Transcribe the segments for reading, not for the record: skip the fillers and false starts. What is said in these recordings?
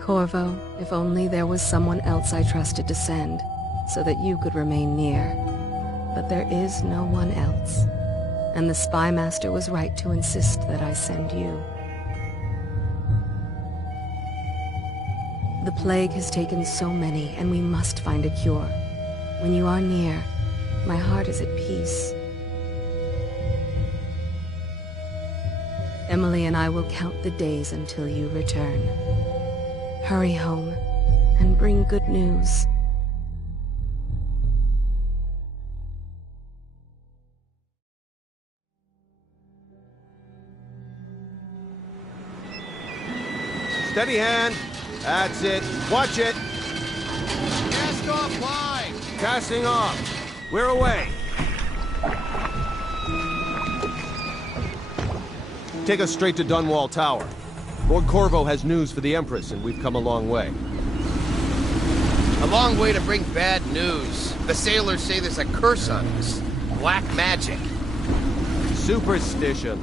Corvo, if only there was someone else I trusted to send, so that you could remain near. But there is no one else, and the Spy Master was right to insist that I send you. The plague has taken so many, and we must find a cure. When you are near, my heart is at peace. Emily and I will count the days until you return. Hurry home, and bring good news. Steady hand. That's it. Watch it. Cast off line. Casting off. We're away. Take us straight to Dunwall Tower. Lord Corvo has news for the Empress, and we've come a long way. A long way to bring bad news. The sailors say there's a curse on us. Black magic. Superstition.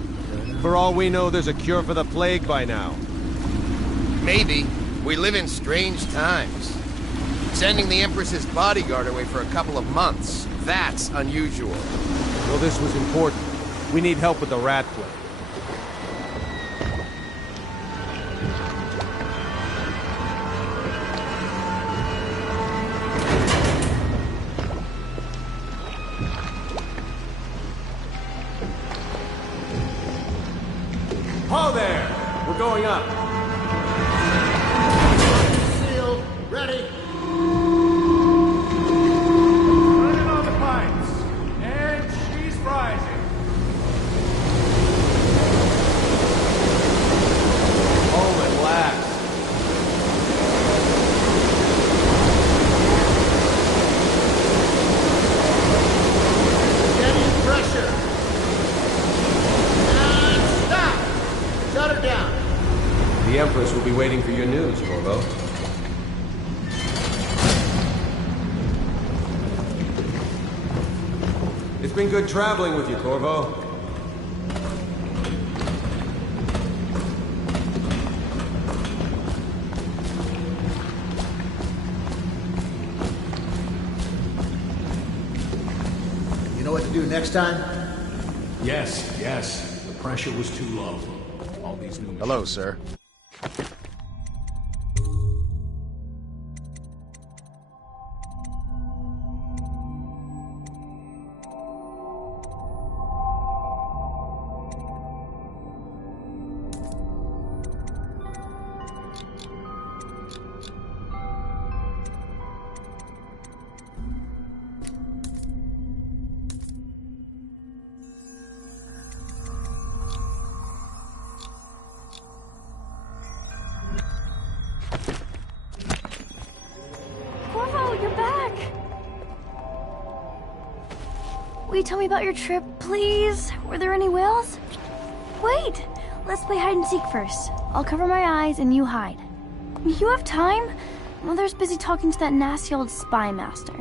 For all we know, there's a cure for the plague by now. Maybe. We live in strange times. Sending the Empress's bodyguard away for a couple of months, that's unusual. Well, this was important. We need help with the rat plague. Ho there! We're going up. Sealed. Ready. Turning on the pipes. And she's rising. Home at last. Steady pressure. And stop. Shut her down. The Empress will be waiting for your news, Corvo. It's been good traveling with you, Corvo. You know what to do next time? Yes, yes. The pressure was too low. All these new... Hello, sir. Corvo, you're back! Will you tell me about your trip, please? Were there any whales? Wait! Let's play hide and seek first. I'll cover my eyes and you hide. You have time? Mother's busy talking to that nasty old spy master.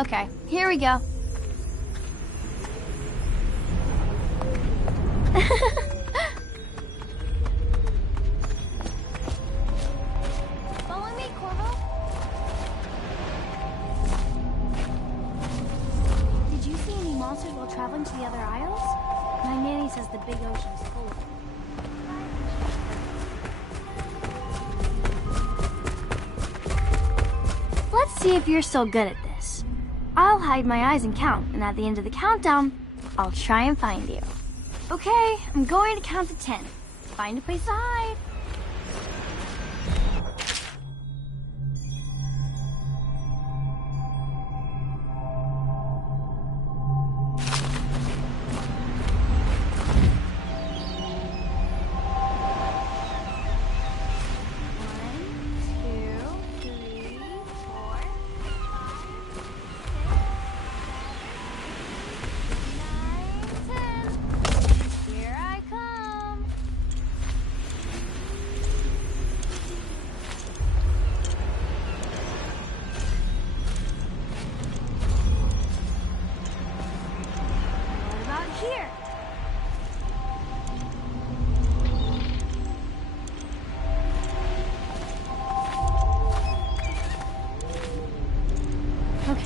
Okay, here we go. Follow me, Corvo. Did you see any monsters while traveling to the other isles? My nanny says the big ocean's full of them. Let's see if you're still good at this. I'll hide my eyes and count, and at the end of the countdown, I'll try and find you. Okay, I'm going to count to 10. Find a place to hide.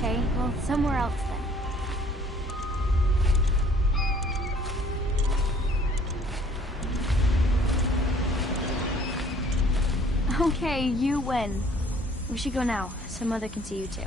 Okay, well, somewhere else then. Okay, you win. We should go now, so Mother can see you too.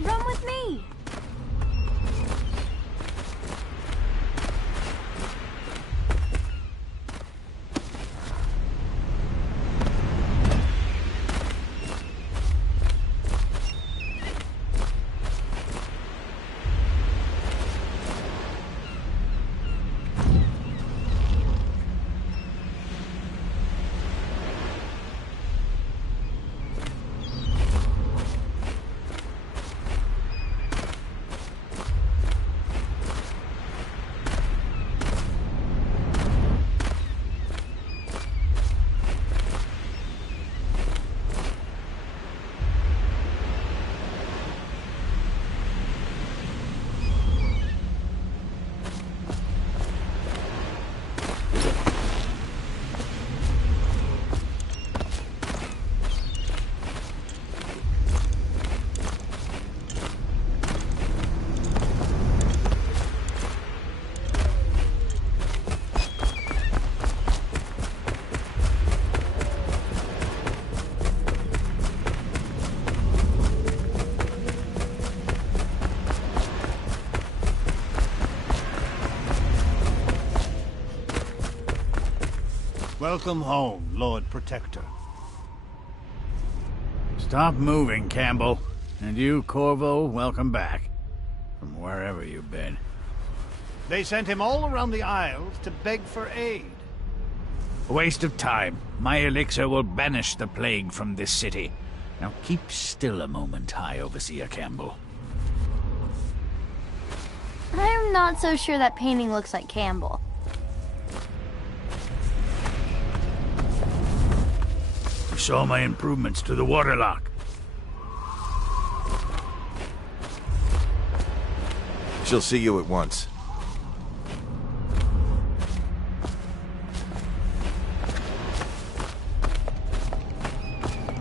Run with me! Welcome home, Lord Protector. Stop moving, Campbell. And you, Corvo, welcome back. From wherever you've been. They sent him all around the Isles to beg for aid. A waste of time. My elixir will banish the plague from this city. Now keep still a moment, High Overseer Campbell. I'm not so sure that painting looks like Campbell. You saw my improvements to the waterlock. She'll see you at once.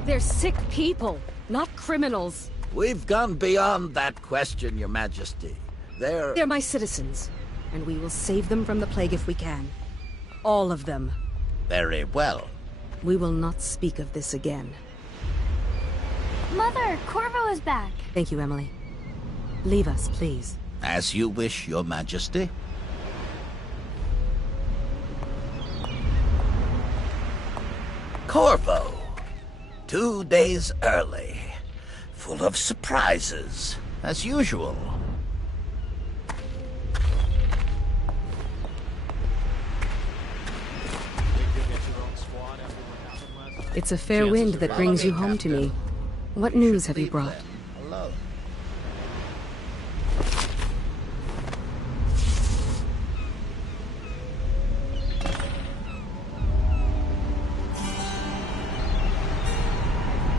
They're sick people, not criminals. We've gone beyond that question, Your Majesty. They're my citizens, and we will save them from the plague if we can. All of them. Very well. We will not speak of this again. Mother, Corvo is back. Thank you, Emily. Leave us, please. As you wish, Your Majesty. Corvo. 2 days early. Full of surprises, as usual. It's a fair wind that brings you home to me. What news have you brought? Hello.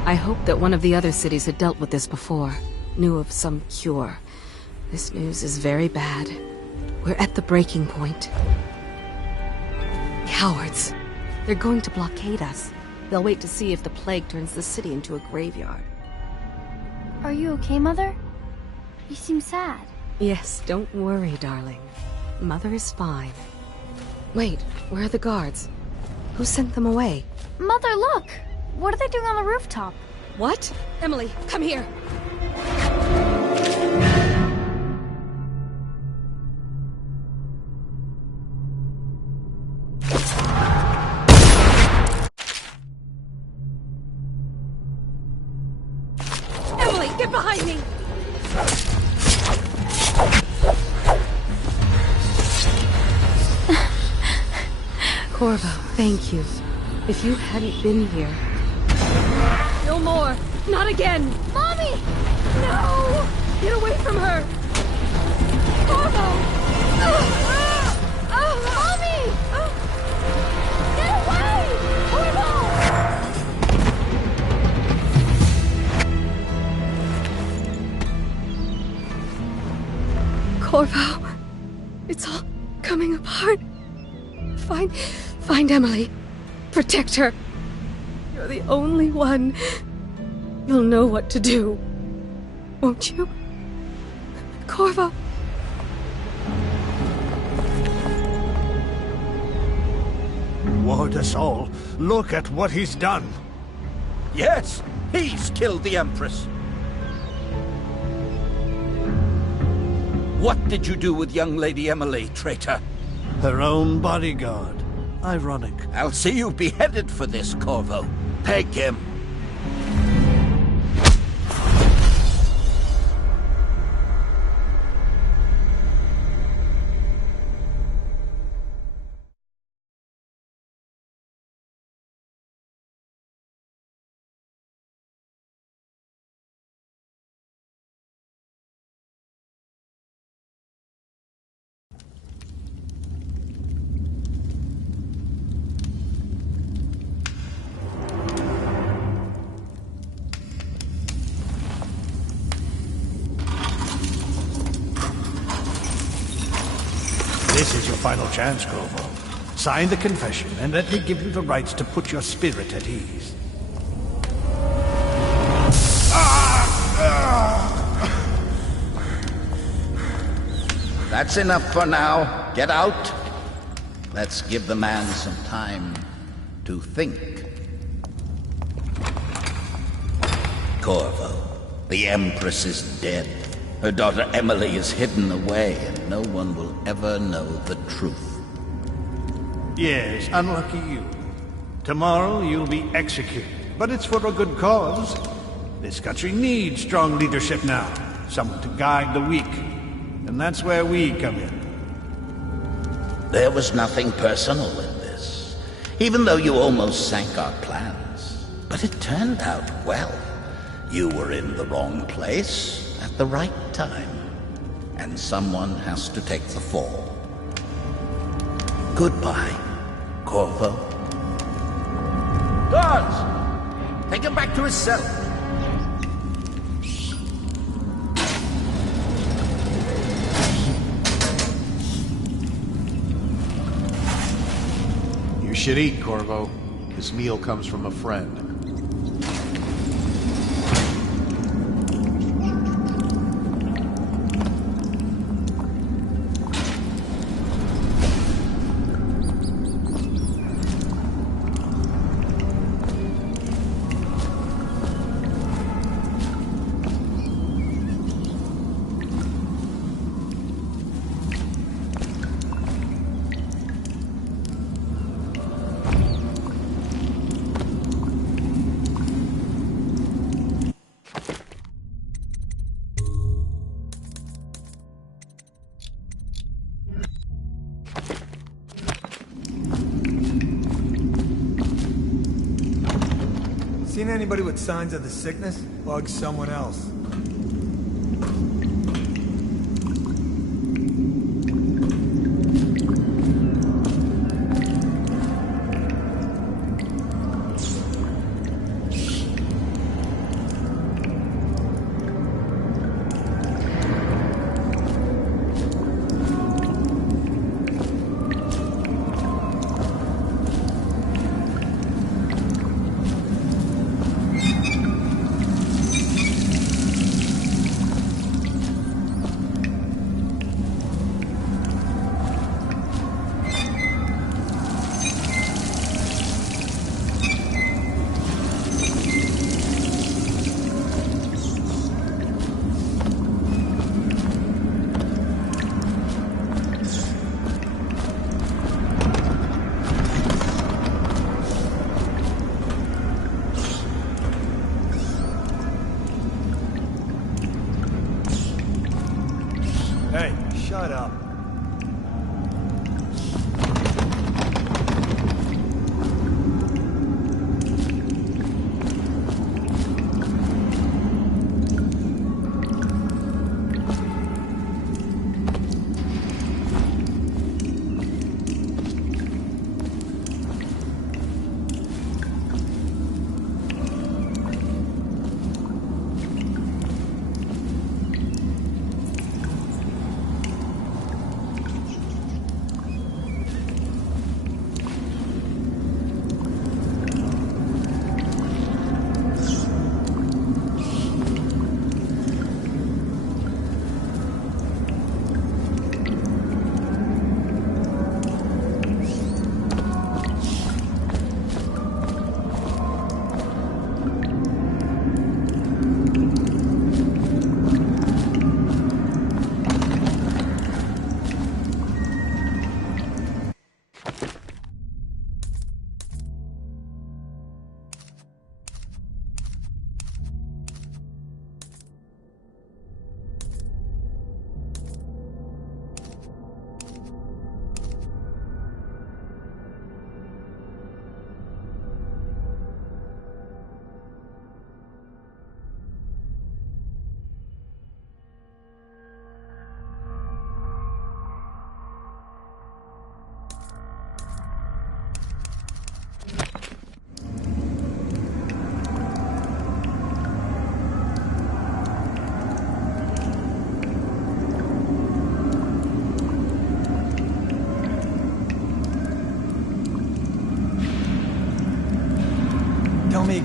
I hoped that one of the other cities had dealt with this before, knew of some cure. This news is very bad. We're at the breaking point. Cowards! They're going to blockade us. They'll wait to see if the plague turns the city into a graveyard. Are you okay, Mother? You seem sad. Yes, don't worry, darling. Mother is fine. Wait, where are the guards? Who sent them away? Mother, look! What are they doing on the rooftop? What? Emily, come here! Emily, get behind me! Corvo, thank you. If you hadn't been here... No more! Not again! Mommy! No! Get away from her! Corvo! Corvo, it's all coming apart. Find Emily. Protect her. You're the only one. You'll know what to do. Won't you? Corvo. Ward us all. Look at what he's done. Yes, he's killed the Empress. What did you do with young Lady Emily, traitor? Her own bodyguard. Ironic. I'll see you beheaded for this, Corvo. Peg him. This is your final chance, Corvo. Sign the confession, and let me give you the rights to put your spirit at ease. That's enough for now. Get out. Let's give the man some time to think. Corvo, the Empress is dead. Her daughter Emily is hidden away, and no one will ever know the truth. Yes, unlucky you. Tomorrow you'll be executed, but it's for a good cause. This country needs strong leadership now, someone to guide the weak. And that's where we come in. There was nothing personal in this, even though you almost sank our plans. But it turned out well. You were in the wrong place at the right time, and someone has to take the fall. Goodbye, Corvo. Guards! Take him back to his cell. You should eat, Corvo. This meal comes from a friend. Seen anybody with signs of the sickness? Bug someone else. Hey, shut up.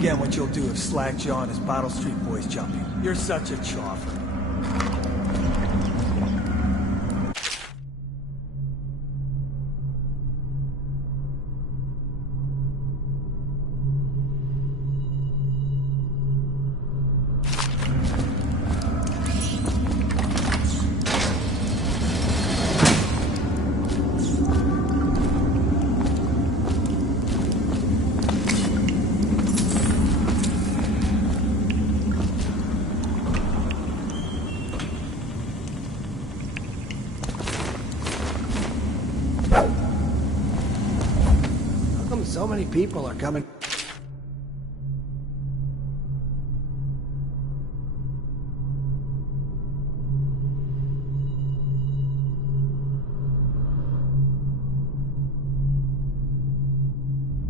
again what you'll do if Slackjaw and his Bottle Street boys jump you. You're such a choffer. So many people are coming.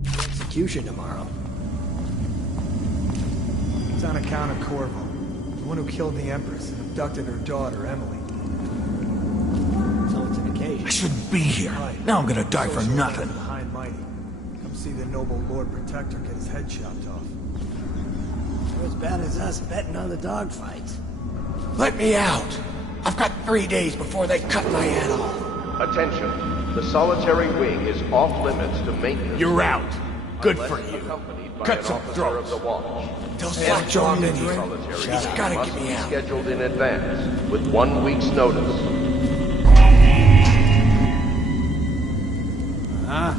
Execution tomorrow. It's on account of Corvo, the one who killed the Empress and abducted her daughter, Emily. So it's an occasion. I shouldn't be here. Now I'm gonna die for nothing. Behind Mighty. Come see the noble Lord Protector get his head chopped off. You're as bad as us betting on the dogfight. Let me out! I've got 3 days before they cut my head off. Attention. The solitary wing is off limits to maintenance. You're out. Good unless for you. accompanied by Cut an some officer throats. of the watch. Tell Slackjaw I'm in here. Solitary He's gotta must get me be out. scheduled in advance with 1 week's notice. Huh?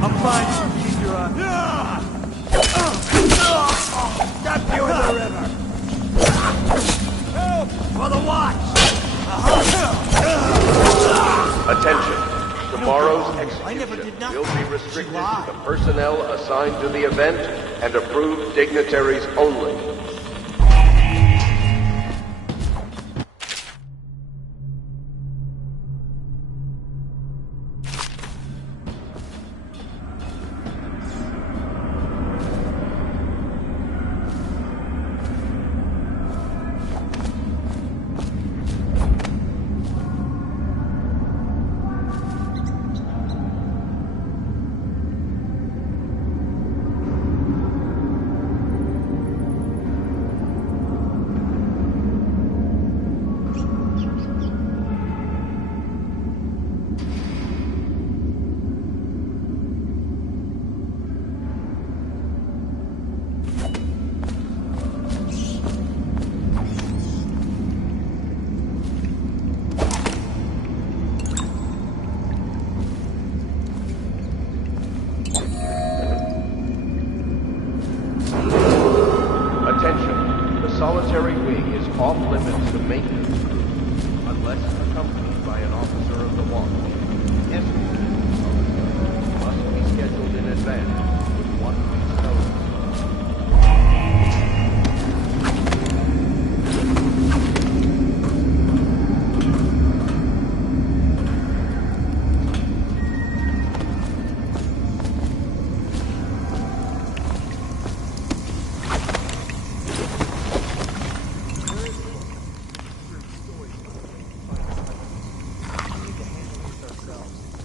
I'm fine. Keep your eye. Stop you in the river! Help! For the watch! Attention. Tomorrow's I never execution did nothing. will be restricted She lied. to the personnel assigned to the event and approved dignitaries only. Attention. The solitary wing is off limits to maintenance unless accompanied by an officer of the watch. If must be scheduled in advance with 1 week's notice.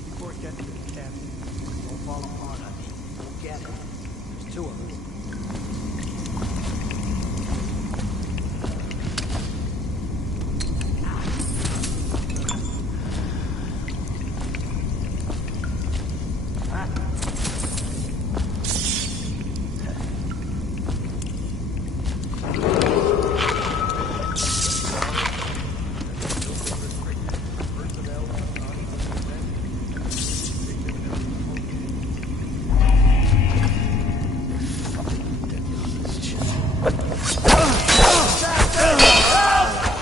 Before it gets to the captain. Don't fall apart on me. We'll get it. There's 2 of us.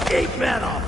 Keep men off!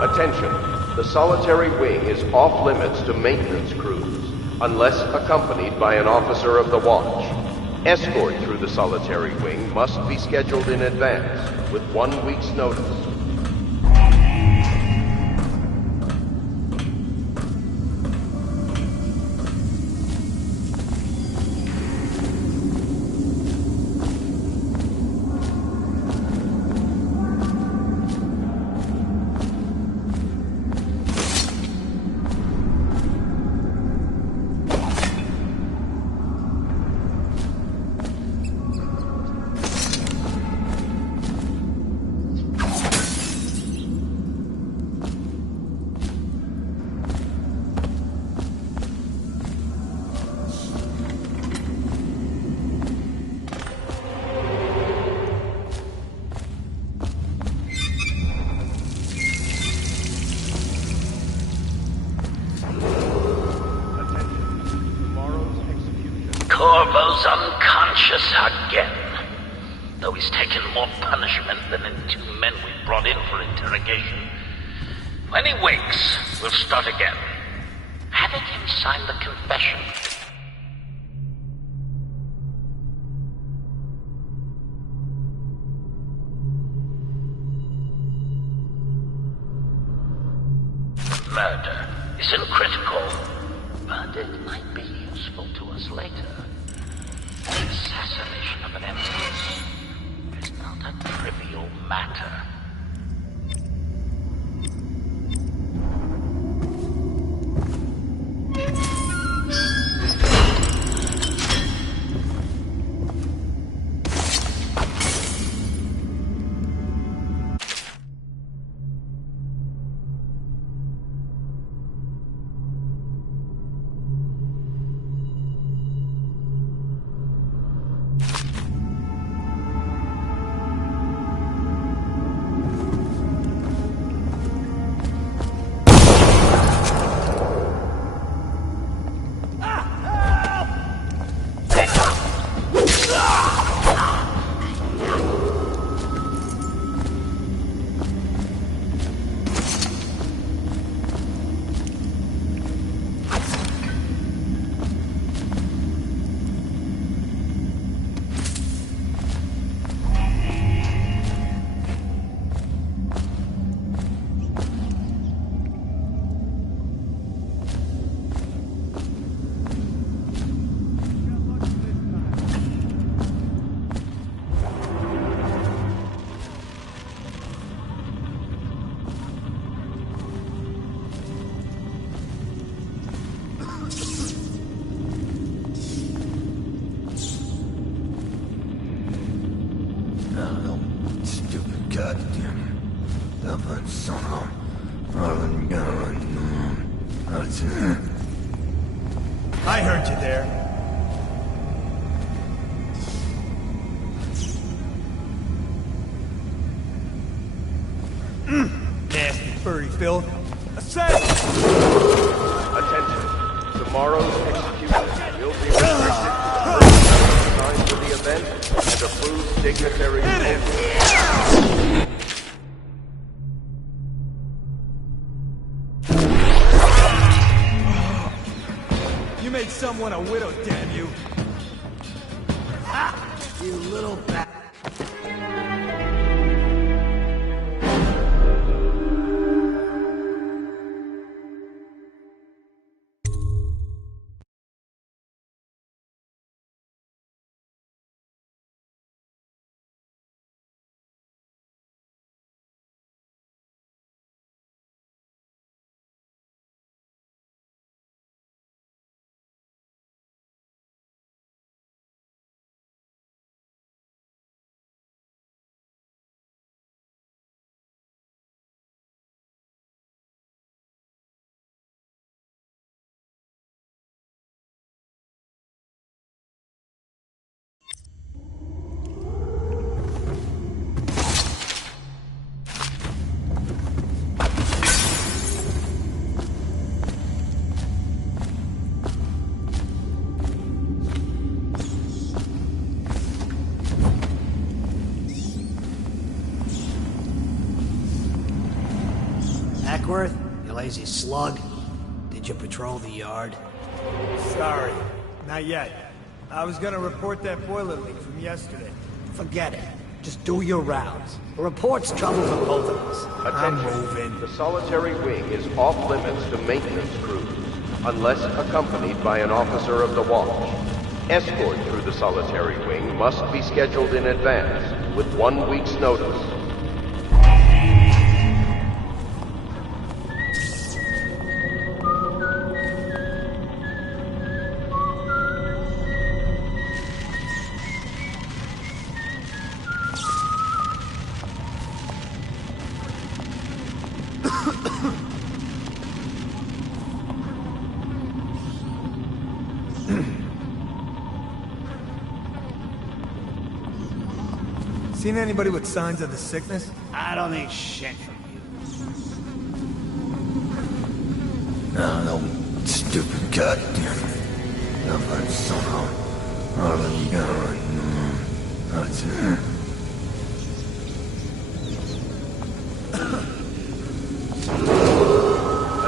Attention. The solitary wing is off limits to maintenance crews, unless accompanied by an officer of the watch. Escort through the solitary wing must be scheduled in advance, with 1 week's notice. Corvo's unconscious again. Though he's taken more punishment than the 2 men we brought in for interrogation. When he wakes, we'll start again. Having him sign the confession. Murder isn't critical, but it might be useful to us later. The assassination of an empress is not a trivial matter. I heard you there. Nasty furry filth. Assassin! Attention. Tomorrow's execution will be restricted. Time for the event and approved dignitaries only. You made someone a widow, damn you! Ah, you little bat. Ackworth, you lazy slug. Did you patrol the yard? Sorry, not yet. I was gonna report that boiler leak from yesterday. Forget it. Just do your rounds. A report's trouble for both of us. I'm Attention. moving. The solitary wing is off limits to maintenance crews, unless accompanied by an officer of the watch. Escort through the solitary wing must be scheduled in advance, with 1 week's notice. Seen anybody with signs of the sickness? I don't need shit from you. No, stupid goddamn. But somehow, that's it.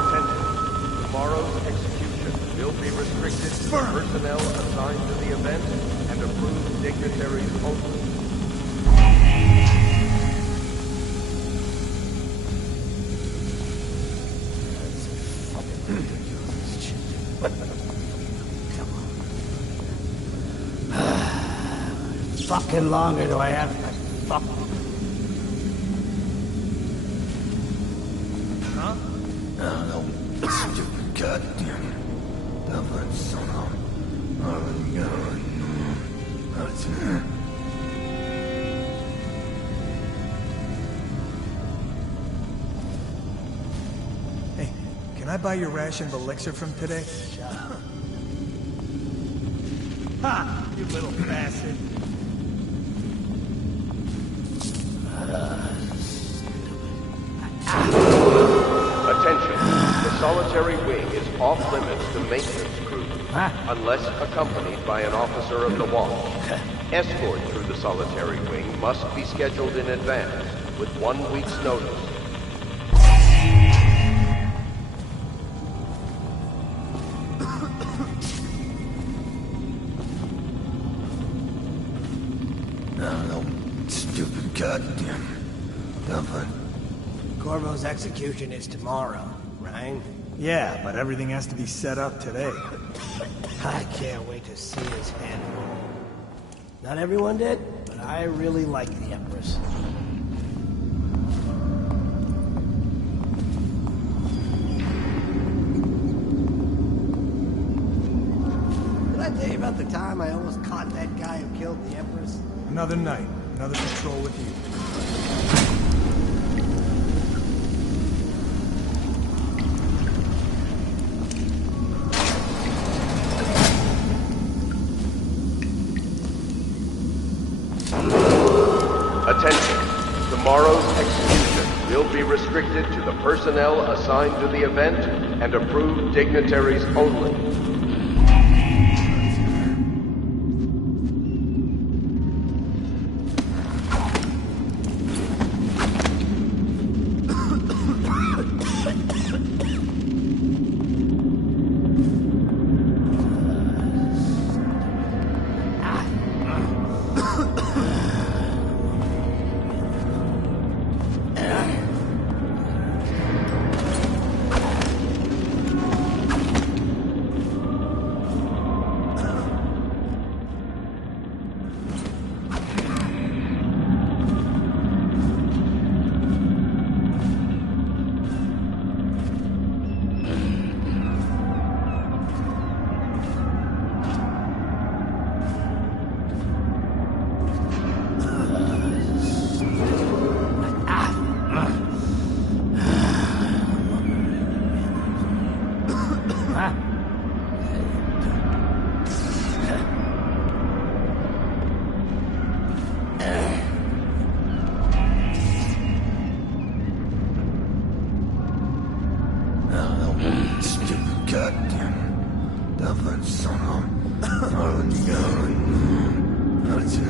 Attention. Tomorrow's execution will be restricted to personnel assigned to the event and approved dignitaries only. Fucking longer do I have to fuck? Huh? No, stupid goddamn. But somehow, that's it. Hey, can I buy your ration of elixir from today? Ha! You little bastard. Attention. The solitary wing is off limits to maintenance crews, unless accompanied by an officer of the watch. Escort through the solitary wing must be scheduled in advance, with 1 week's notice. No, stupid goddamn. But Corvo's execution is tomorrow, right? Yeah, but everything has to be set up today. I can't wait to see his head roll. Not everyone did, but I really like the Empress. Did I tell you about the time I almost caught that guy who killed the Empress? Another night, another patrol with you. Attention. Tomorrow's execution will be restricted to the personnel assigned to the event and approved dignitaries only. stupid goddamn. But somehow, that's it.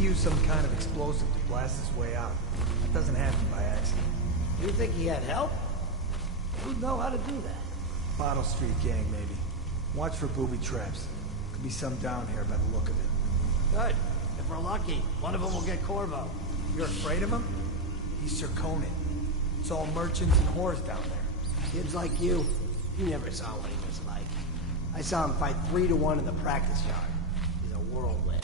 Use some kind of explosive to blast his way out. That doesn't happen by accident. You think he had help? Who'd know how to do that? Bottle Street gang, maybe. Watch for booby traps. Could be some down here by the look of it. Good. If we're lucky, one of them will get Corvo. You're afraid of him? He's Sir Conan. It's all merchants and whores down there. Kids like you never saw what he was like. I saw him fight 3-1 in the practice yard. He's a whirlwind.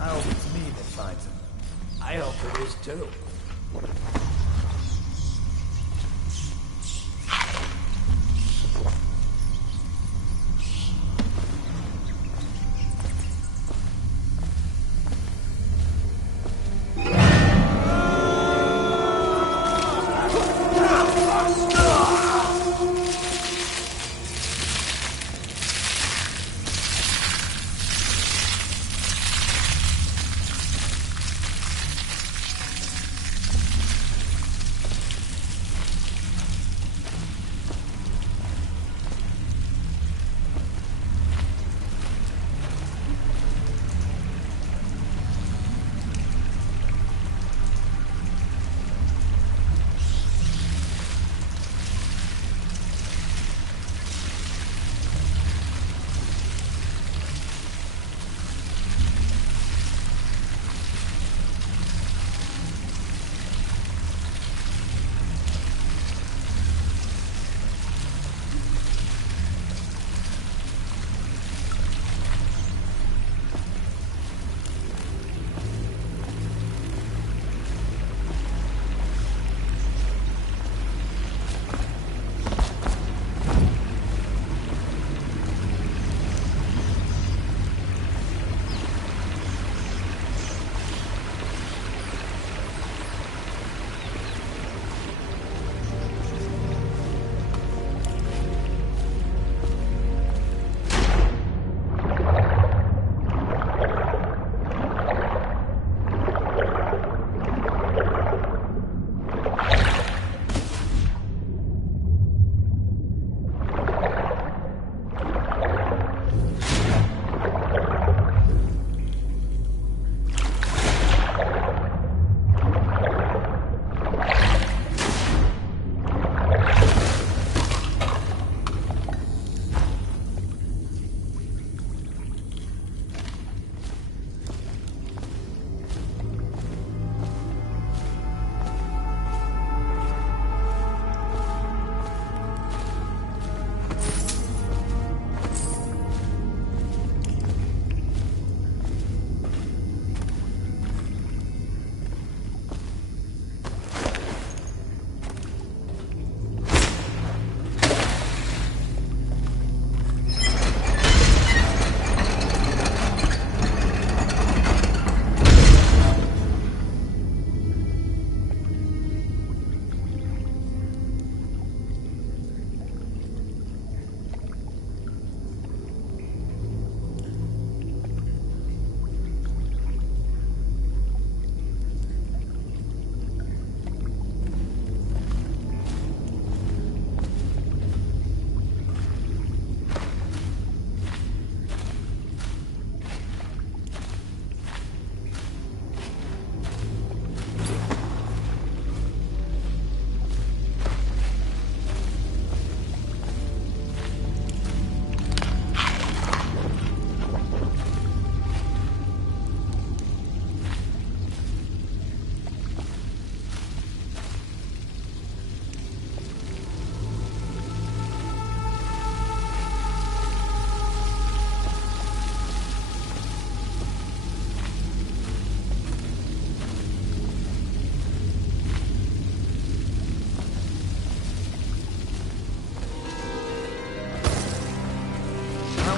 I hope it's me that finds him. I hope it is too.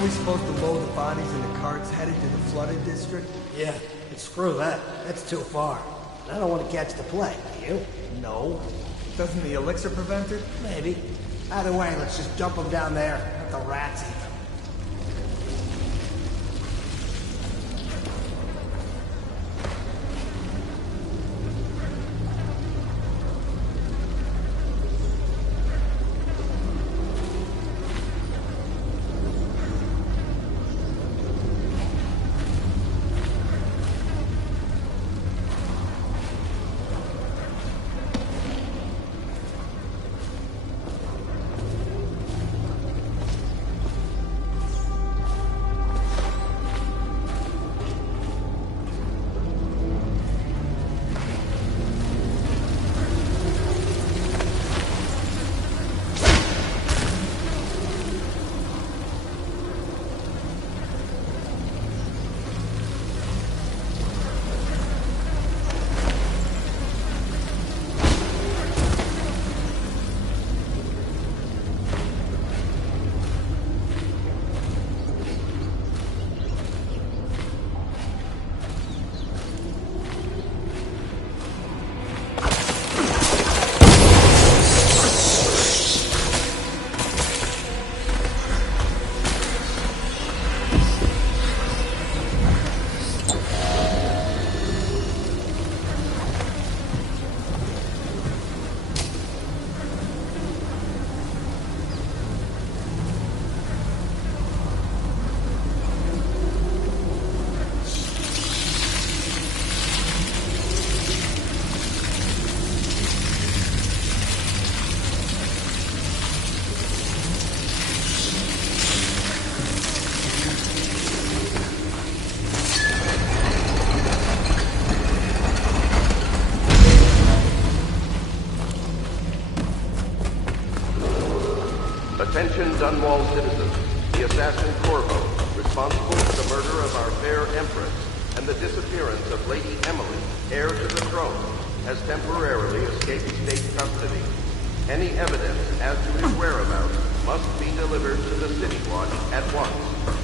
Aren't we supposed to load the bodies in the carts headed to the flooded district? Yeah, but screw that. That's too far. I don't want to catch the plague, do you? No. Doesn't the elixir prevent it? Maybe. Either way, let's just dump them down there. Let the rats eat them. Attention Dunwall citizens. The assassin Corvo, responsible for the murder of our fair Empress and the disappearance of Lady Emily, heir to the throne, has temporarily escaped state custody. Any evidence as to his whereabouts must be delivered to the City Watch at once.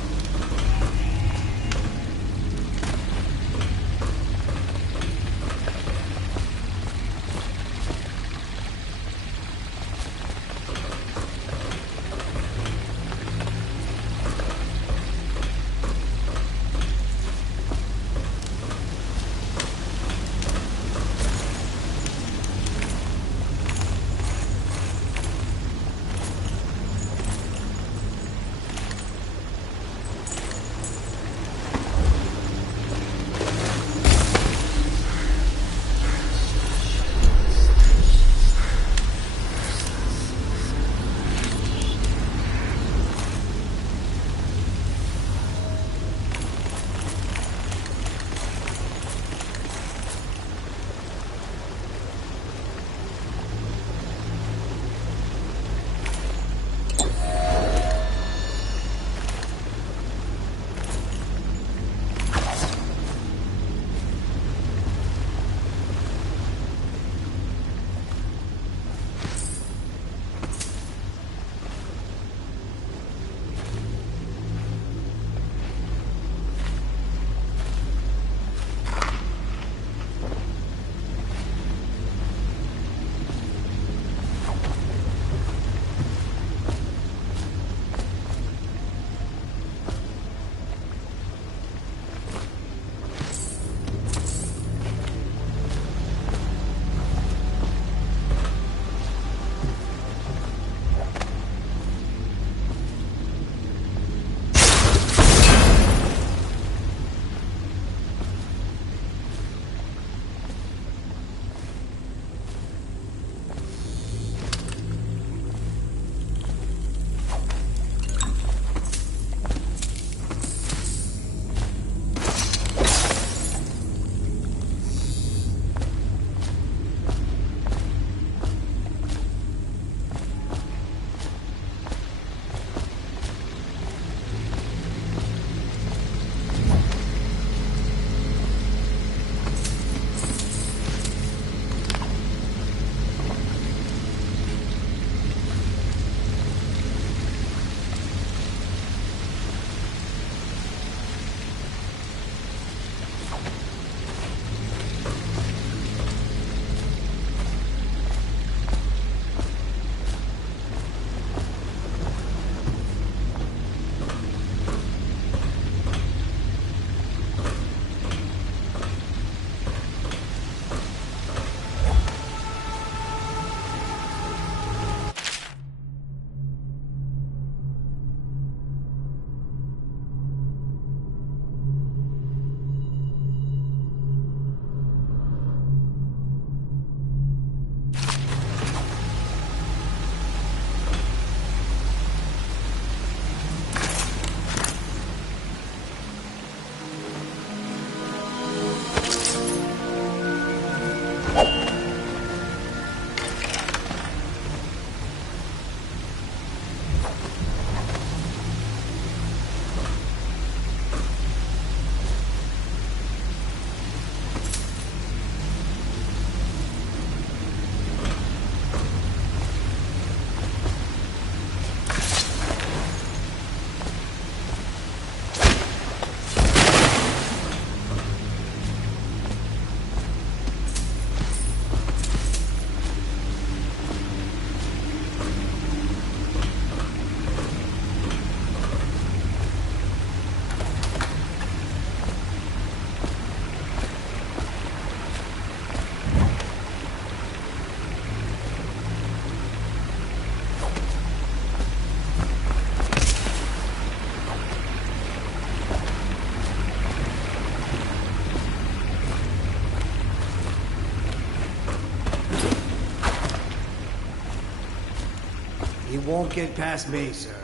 He won't get past me, sir.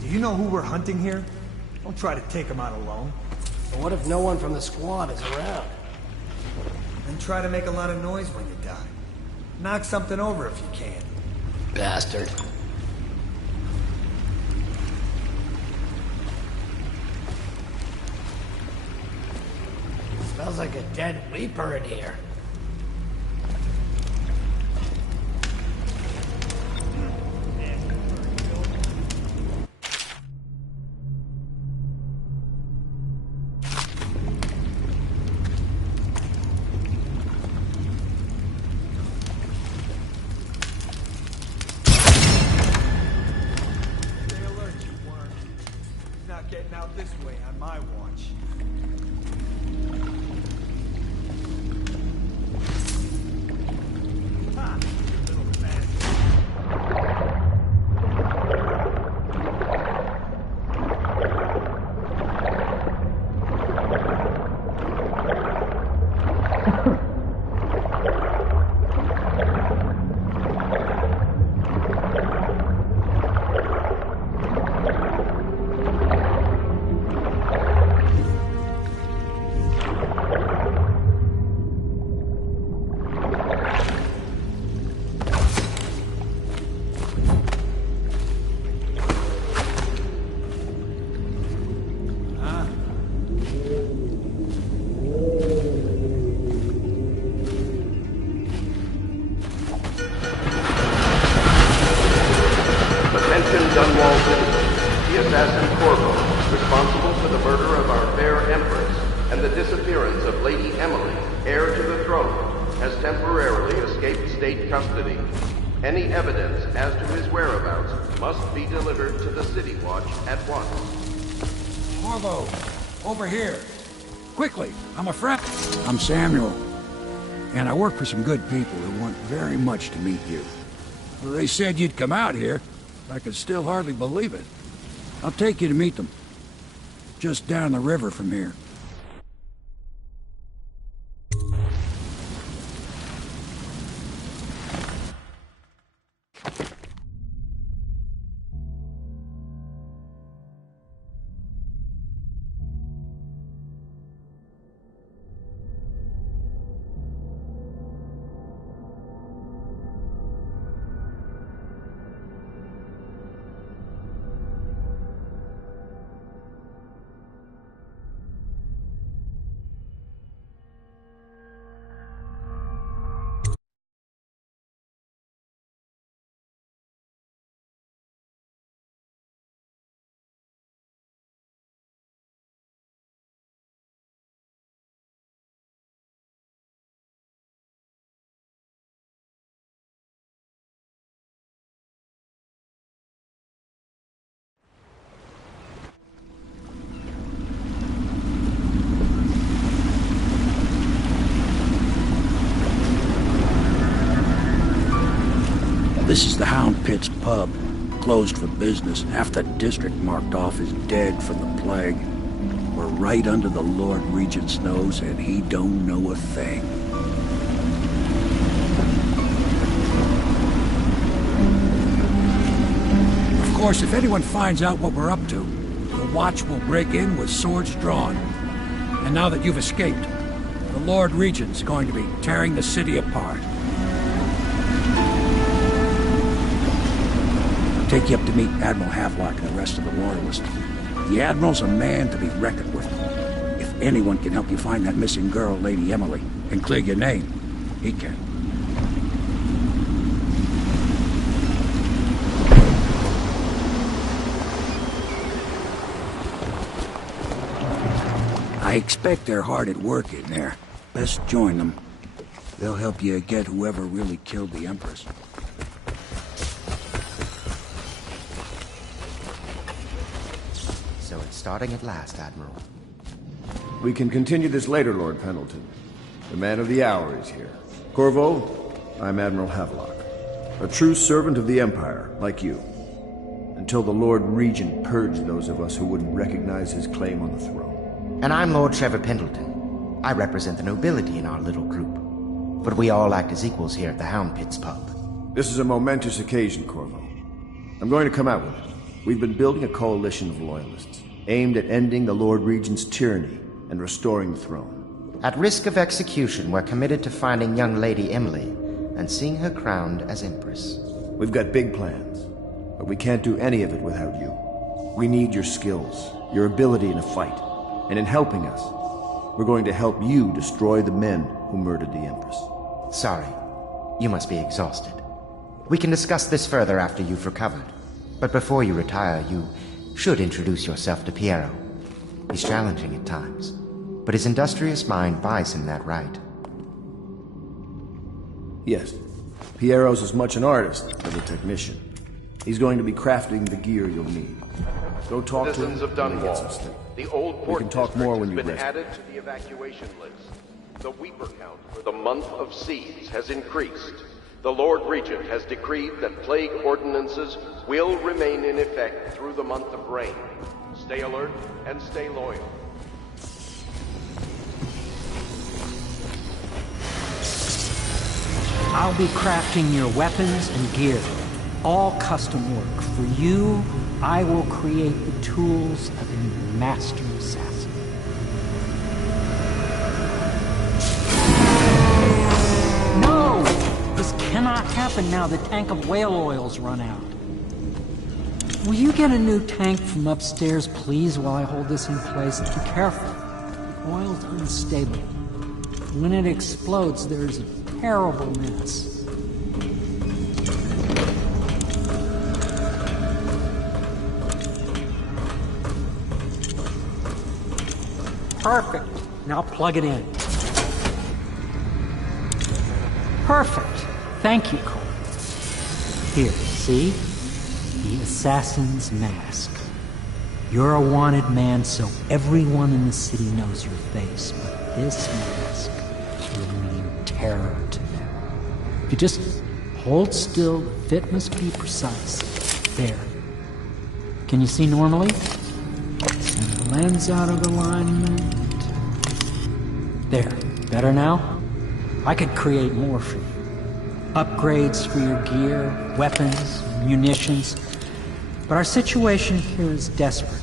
Do you know who we're hunting here? Don't try to take him out alone. But what if no one from the squad is around? Then try to make a lot of noise when you die. Knock something over if you can. Bastard. Smells like a dead Reaper in here. Stay alert, you worm. He's not getting out this way on my watch. Ha! You little bastard. Attention Dunwall citizens. The assassin Corvo, responsible for the murder of our fair Empress and the disappearance of Lady Emily, heir to the throne, has temporarily escaped state custody. Any evidence as to his whereabouts must be delivered to the City Watch at once. Corvo, over here. Quickly, I'm a friend. I'm Samuel, and I work for some good people who want very much to meet you. Well, they said you'd come out here. I could still hardly believe it. I'll take you to meet them. Just down the river from here. This is the Hound Pits pub, closed for business. Half the district marked off as dead from the plague. We're right under the Lord Regent's nose, and he don't know a thing. Of course, if anyone finds out what we're up to, the Watch will break in with swords drawn. And now that you've escaped, the Lord Regent's going to be tearing the city apart. Take you up to meet Admiral Havelock and the rest of the Loyalists. The Admiral's a man to be reckoned with. If anyone can help you find that missing girl, Lady Emily, and clear your name, he can. I expect they're hard at work in there. Best join them. They'll help you get whoever really killed the Empress. So it's starting at last, Admiral. We can continue this later, Lord Pendleton. The man of the hour is here. Corvo, I'm Admiral Havelock. A true servant of the Empire, like you. Until the Lord Regent purged those of us who wouldn't recognize his claim on the throne. And I'm Lord Trevor Pendleton. I represent the nobility in our little group. But we all act as equals here at the Hound Pits pub. This is a momentous occasion, Corvo. I'm going to come out with it. We've been building a coalition of loyalists, aimed at ending the Lord Regent's tyranny and restoring the throne. At risk of execution, we're committed to finding young Lady Emily and seeing her crowned as Empress. We've got big plans, but we can't do any of it without you. We need your skills, your ability in a fight, and in helping us, we're going to help you destroy the men who murdered the Empress. Sorry, you must be exhausted. We can discuss this further after you've recovered. But before you retire, you should introduce yourself to Piero. He's challenging at times, but his industrious mind buys him that right. Yes, Piero's as much an artist as a technician. He's going to be crafting the gear you'll need. Go talk to him Citizens of and get some Dunwall, sleep. the old We port can talk district more when has you been rest. added to the evacuation list. The Weeper count for the month of siege has increased. The Lord Regent has decreed that plague ordinances will remain in effect through the month of rain. Stay alert and stay loyal. I'll be crafting your weapons and gear. All custom work. For you, I will create the tools of a master assassin. No! This cannot happen now. The tank of whale oil's run out. Will you get a new tank from upstairs, please, while I hold this in place? Be careful. The oil's unstable. When it explodes, there's a terrible mess. Perfect. Now plug it in. Perfect. Thank you, Cole. Here, see? The assassin's mask. You're a wanted man, so everyone in the city knows your face, but this mask will mean terror to them. If you just hold still, the fit must be precise. There. Can you see normally? Send the lens out of alignment. There. Better now? I could create more for you. Upgrades for your gear, weapons, munitions. But our situation here is desperate.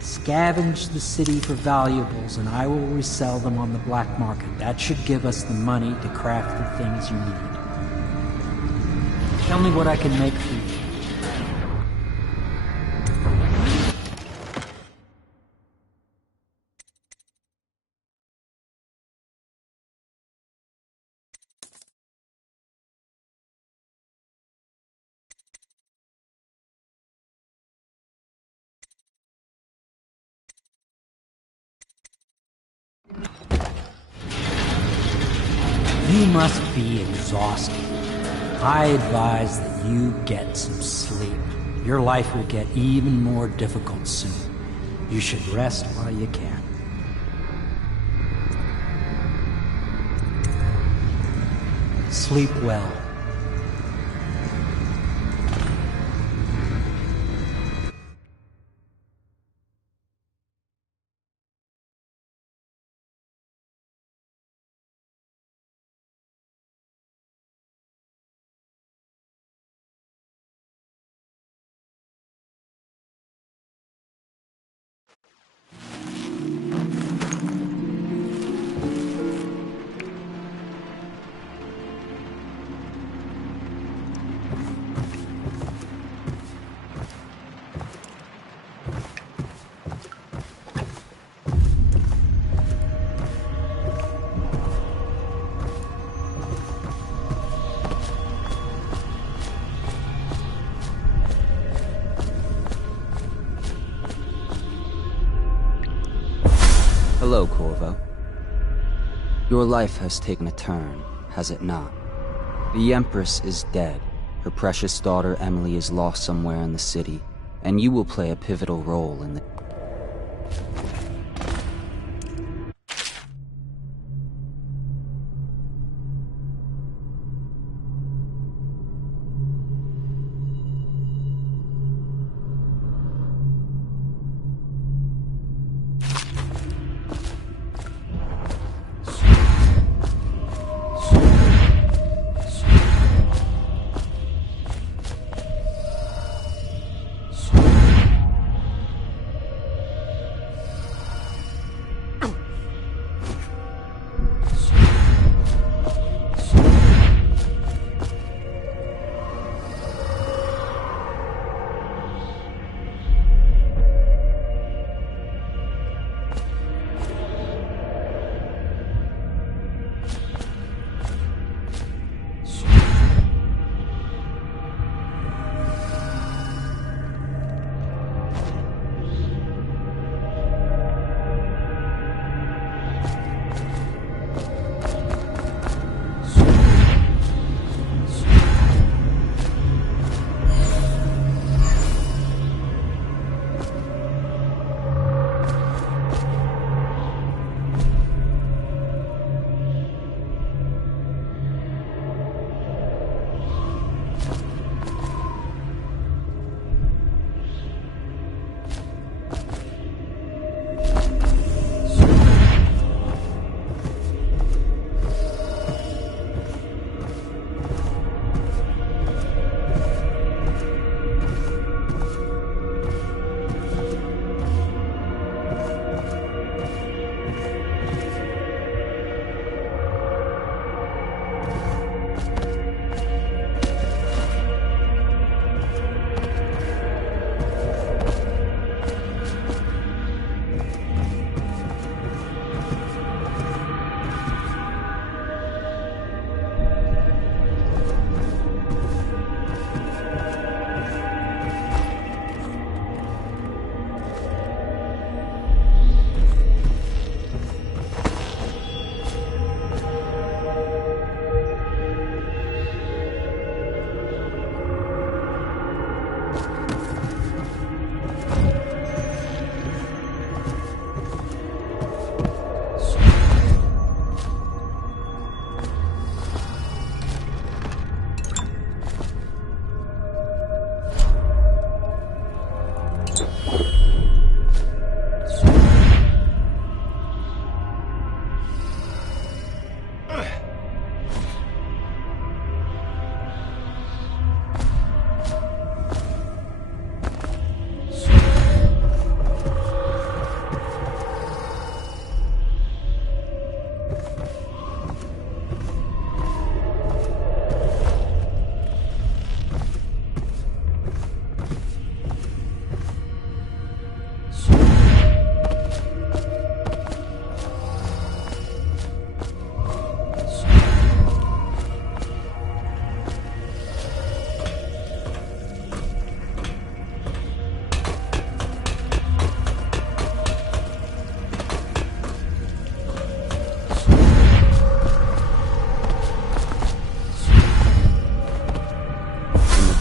Scavenge the city for valuables, and I will resell them on the black market. That should give us the money to craft the things you need. Tell me what I can make for you. You must be exhausted. I advise that you get some sleep. Your life will get even more difficult soon. You should rest while you can. Sleep well. Hello, Corvo. Your life has taken a turn, has it not? The Empress is dead. Her precious daughter Emily is lost somewhere in the city, and you will play a pivotal role in the...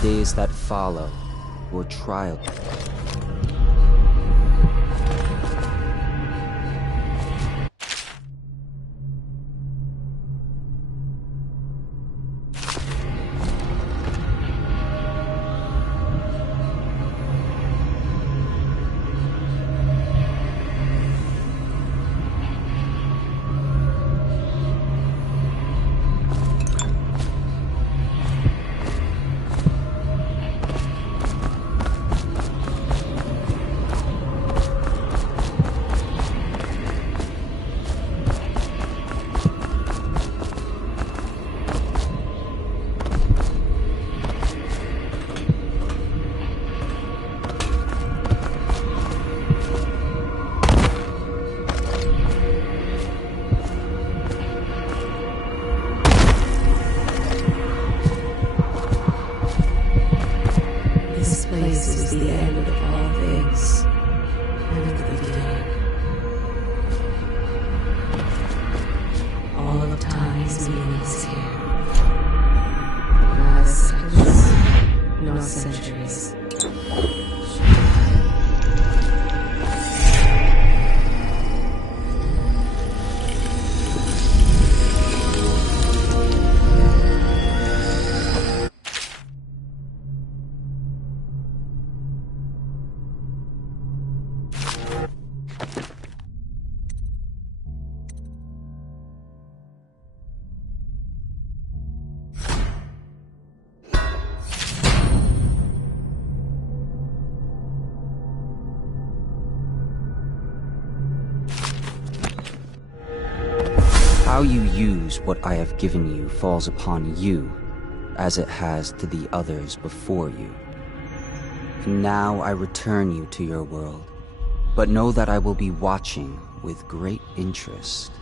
Days that follow, your trial. Centuries. How you use what I have given you falls upon you, as it has to the others before you. And now I return you to your world, but know that I will be watching with great interest.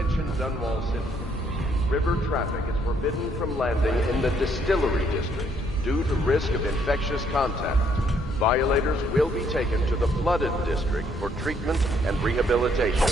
Attention Dunwall citizens. River traffic is forbidden from landing in the Distillery District due to risk of infectious contact. Violators will be taken to the Flooded District for treatment and rehabilitation.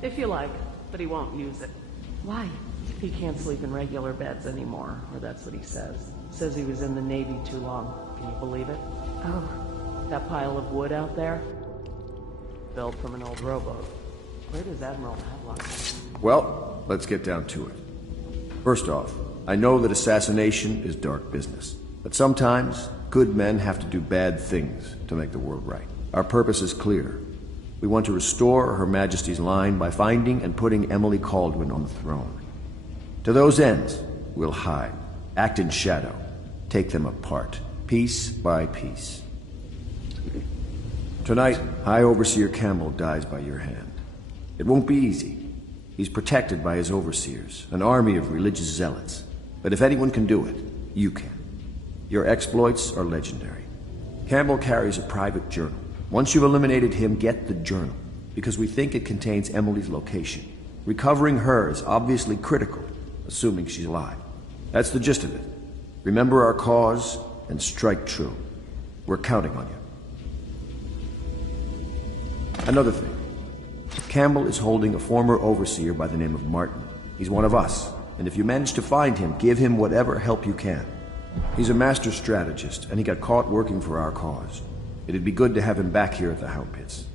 If you like, but he won't use it. Why? He can't sleep in regular beds anymore, or that's what he says. Says he was in the Navy too long. Can you believe it? Oh. That pile of wood out there? Built from an old rowboat. Where does Admiral Havelock? Well, let's get down to it. First off, I know that assassination is dark business. But sometimes, good men have to do bad things to make the world right. Our purpose is clear. We want to restore Her Majesty's line by finding and putting Emily Kaldwin on the throne. To those ends, we'll hide, act in shadow, take them apart, piece by piece. Tonight, High Overseer Campbell dies by your hand. It won't be easy. He's protected by his overseers, an army of religious zealots. But if anyone can do it, you can. Your exploits are legendary. Campbell carries a private journal. Once you've eliminated him, get the journal, because we think it contains Emily's location. Recovering her is obviously critical, assuming she's alive. That's the gist of it. Remember our cause and strike true. We're counting on you. Another thing. Campbell is holding a former overseer by the name of Martin. He's one of us, and if you manage to find him, give him whatever help you can. He's a master strategist, and he got caught working for our cause. It'd be good to have him back here at the Hound Pits.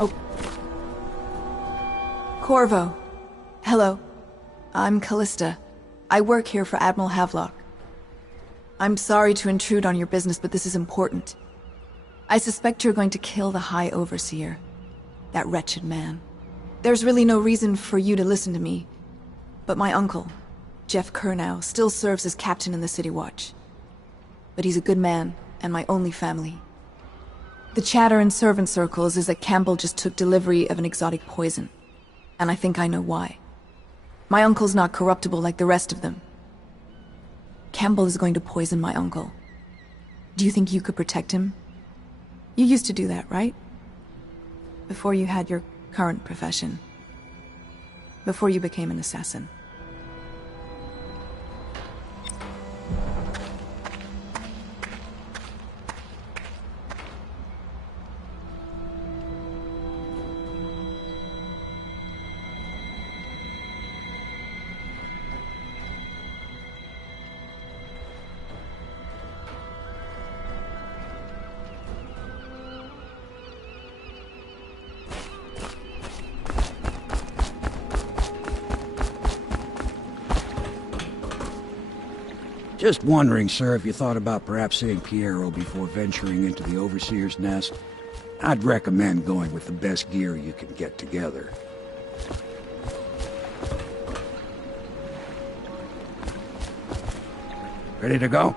Oh. Corvo. Hello. I'm Callista. I work here for Admiral Havelock. I'm sorry to intrude on your business, but this is important. I suspect you're going to kill the High Overseer. That wretched man. There's really no reason for you to listen to me. But my uncle, Jeff Kernow, still serves as captain in the City Watch. But he's a good man, and my only family. The chatter in servant circles is that Campbell just took delivery of an exotic poison. And I think I know why. My uncle's not corruptible like the rest of them. Campbell is going to poison my uncle. Do you think you could protect him? You used to do that, right? Before you had your current profession. Before you became an assassin. Just wondering, sir, if you thought about perhaps seeing Piero before venturing into the Overseer's nest. I'd recommend going with the best gear you can get together. Ready to go?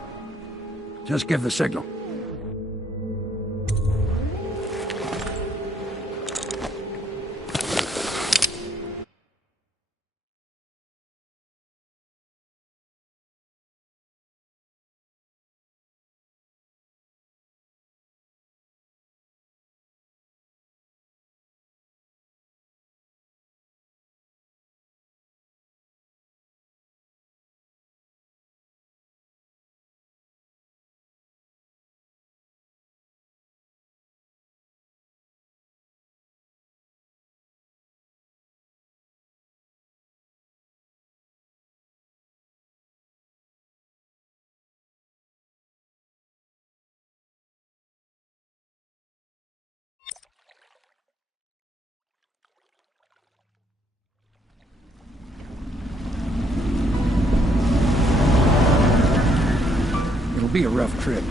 Just give the signal. Be a rough trip.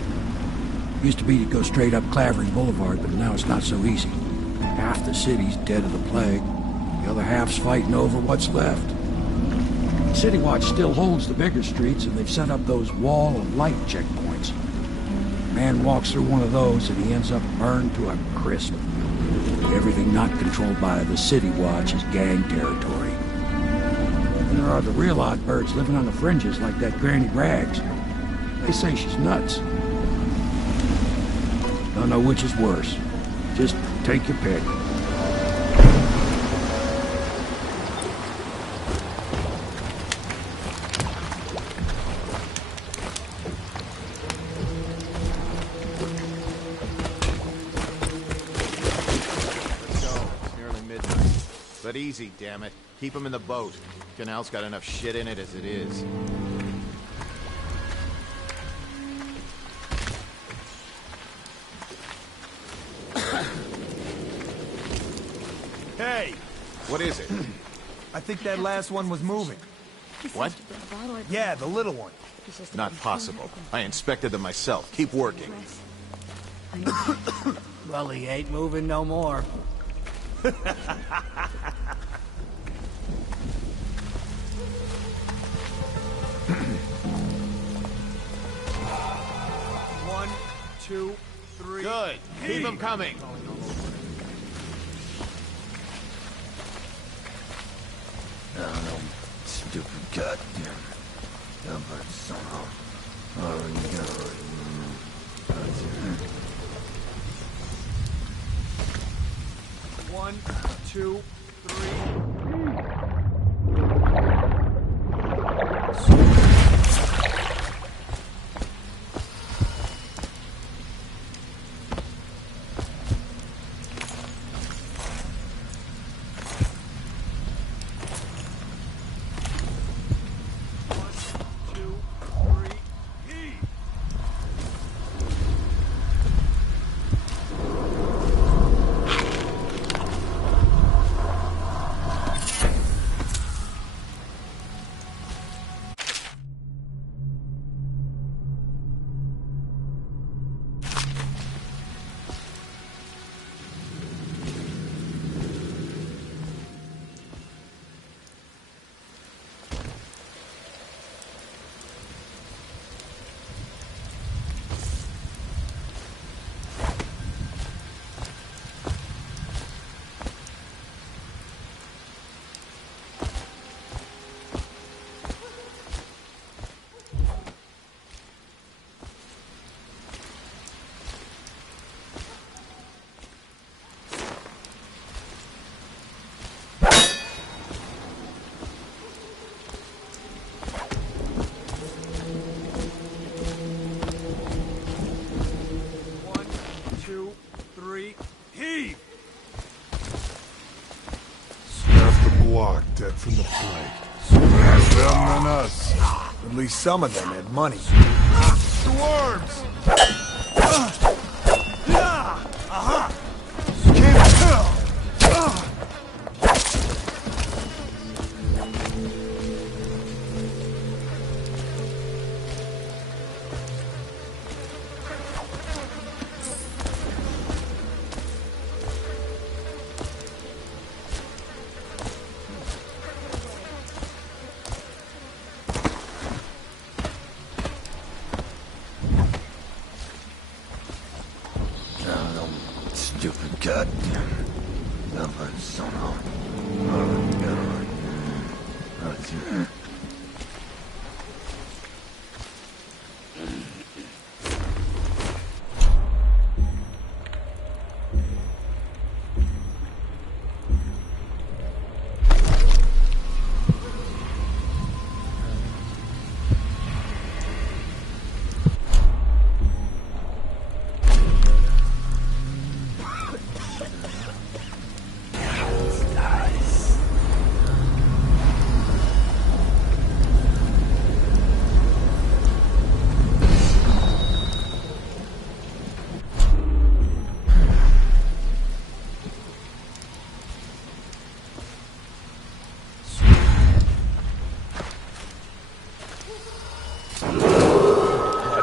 Used to be to go straight up Clavering Boulevard, but now it's not so easy. Half the city's dead of the plague. The other half's fighting over what's left. City Watch still holds the bigger streets, and they've set up those wall of light checkpoints. A man walks through one of those, and he ends up burned to a crisp. Everything not controlled by the City Watch is gang territory. And there are the real odd birds living on the fringes like that Granny Rags. They say she's nuts. Don't know which is worse. Just take your pick. Let's go. It's nearly midnight. But easy, damn it. Keep them in the boat. Canal's got enough shit in it as it is. Hey! What is it? I think that last one was moving. What? Yeah, the little one. Not possible. I inspected them myself. Keep working. Well, he ain't moving no more. One, two, three. Good. Keep them coming. No, stupid goddamn. Dumber son of. Oh, no. One, two, three. from the plague. Less them than us. At least some of them had money. Dwarves! Aha! Can't tell! Stupid goddamn number son of.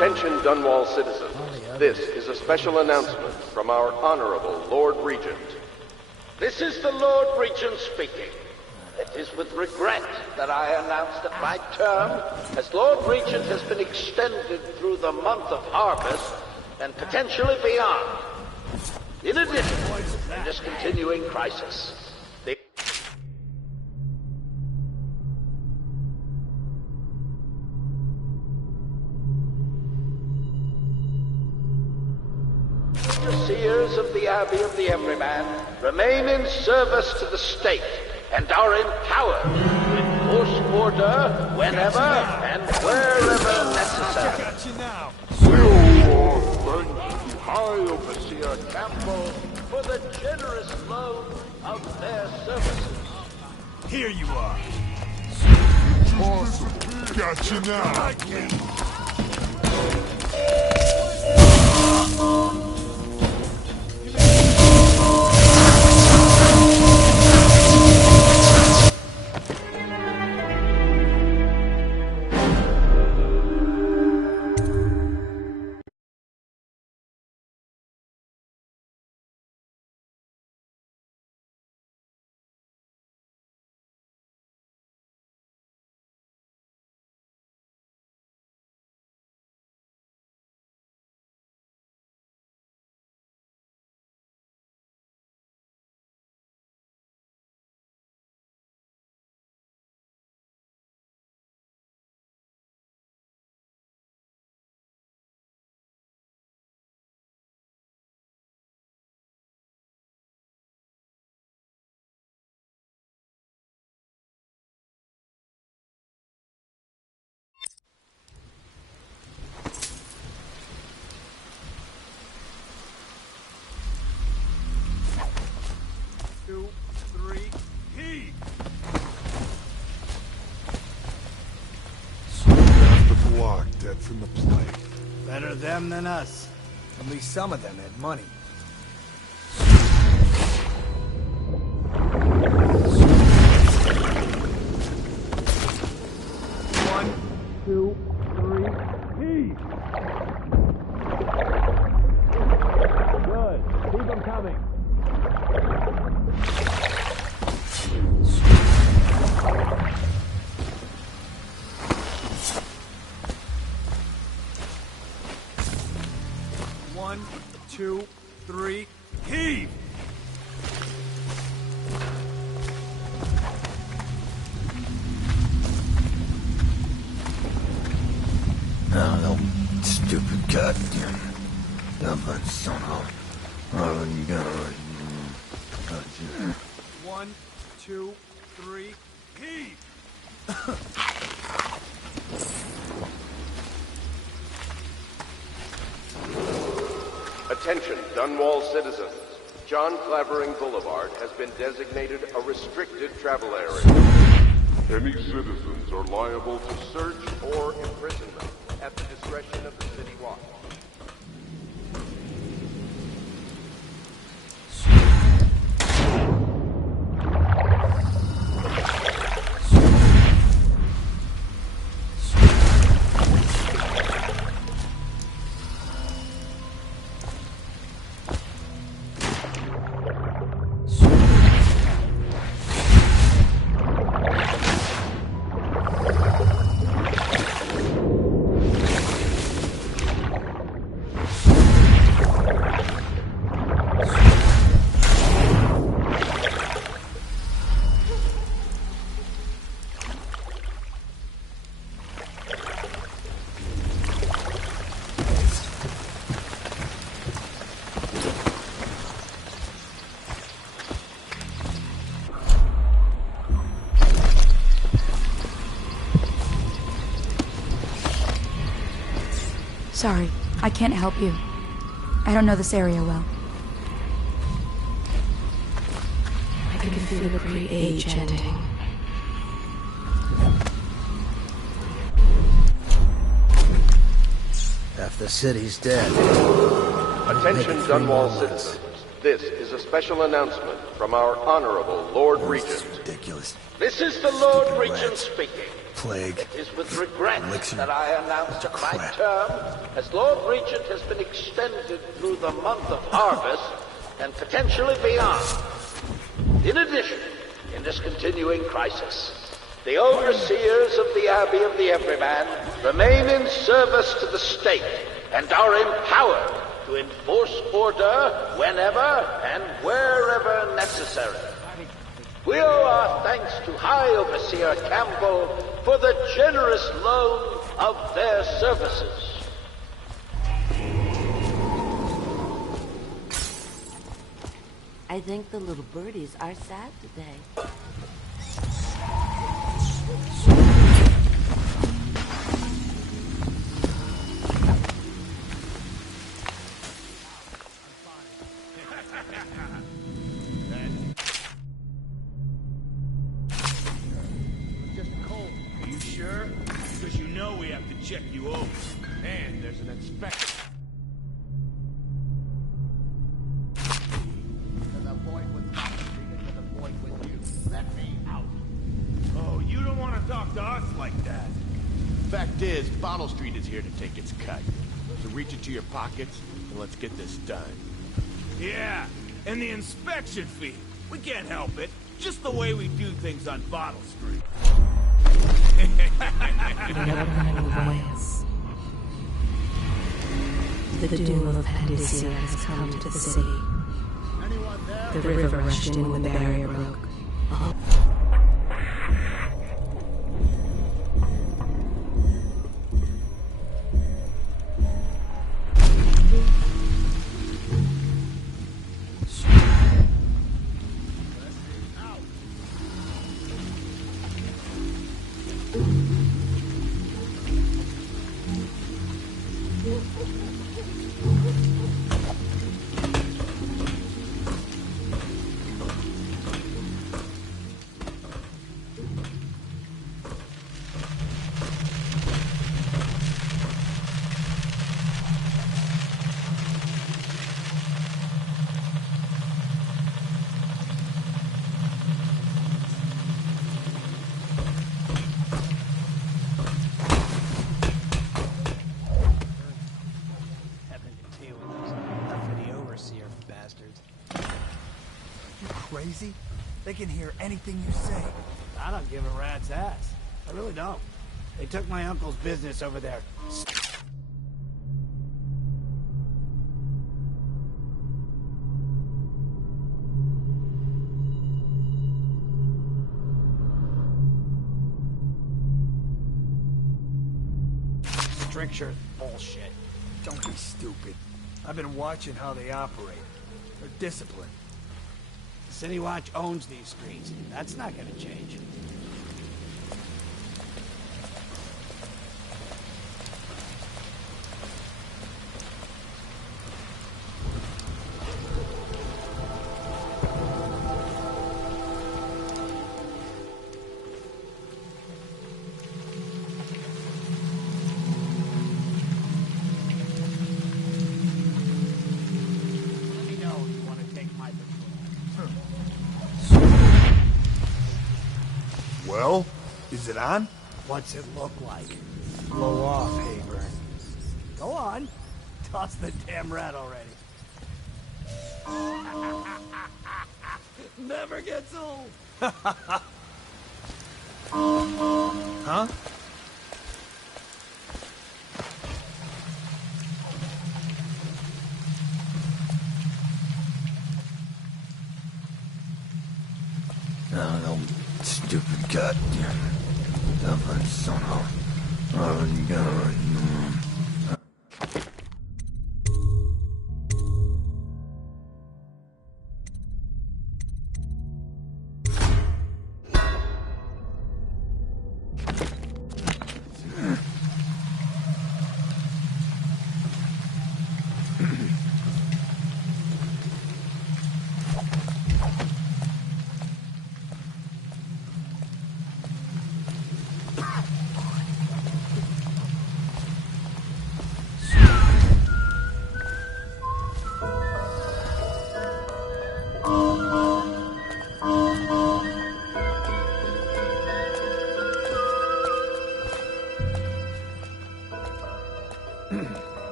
Attention Dunwall citizens. This is a special announcement from our Honorable Lord Regent. This is the Lord Regent speaking. It is with regret that I announce that my term as Lord Regent has been extended through the month of harvest and potentially beyond. In addition, in this continuing crisis, the seers of the Abbey of the Everyman remain in service to the state and are empowered to enforce order whenever and wherever necessary. Got you now. Thank you, High Overseer Campbell, for the generous loan of their services. Here you are. Awesome. Got you now. Dead from the plague. Better them than us. At least some of them had money. One, two, three, heave! Good. Keep them coming. One, two, three, heave! No, stupid goddamn number son of. One, two, three, heave! Attention, Dunwall citizens. John Clavering Boulevard has been designated a restricted travel area. Any citizens are liable to search or imprisonment at the discretion of the City Watch. Sorry, I can't help you. I don't know this area well. I can feel the great age ending. Half the city's dead. Attention, Dunwall citizens. This is a special announcement from our Honorable Lord Regent. Ridiculous. This is the Lord Regent speaking. Plague. It is with regret Elixir. that I announce that my term as Lord Regent has been extended through the month of harvest and potentially beyond. In addition, in this continuing crisis, the overseers of the Abbey of the Everyman remain in service to the state and are empowered to enforce order whenever and wherever necessary. We owe our thanks to High Overseer Campbell for the generous loan of their services. I think the little birdies are sad today. Check you over. And there's an inspection. To the point with Street, to the point with you. Let me out. Oh, you don't want to talk to us like that. Fact is, Bottle Street is here to take its cut. So reach into your pockets and let's get this done. Yeah, and the inspection fee. We can't help it. Just the way we do things on Bottle Street. The doom of Pandacia has come to the city. The river rushed in when the barrier broke. Crazy? They can hear anything you say. I don't give a rat's ass. I really don't. They took my uncle's business over there. Stricture bullshit. Don't be stupid. I've been watching how they operate. They're disciplined. City Watch owns these streets. That's not gonna change. Is it on? What's it look like? Blow off, Hayburn. Go on. Toss the damn rat already. Never gets old. Huh? No, stupid goddamn. Stubborn son of. Oh, God.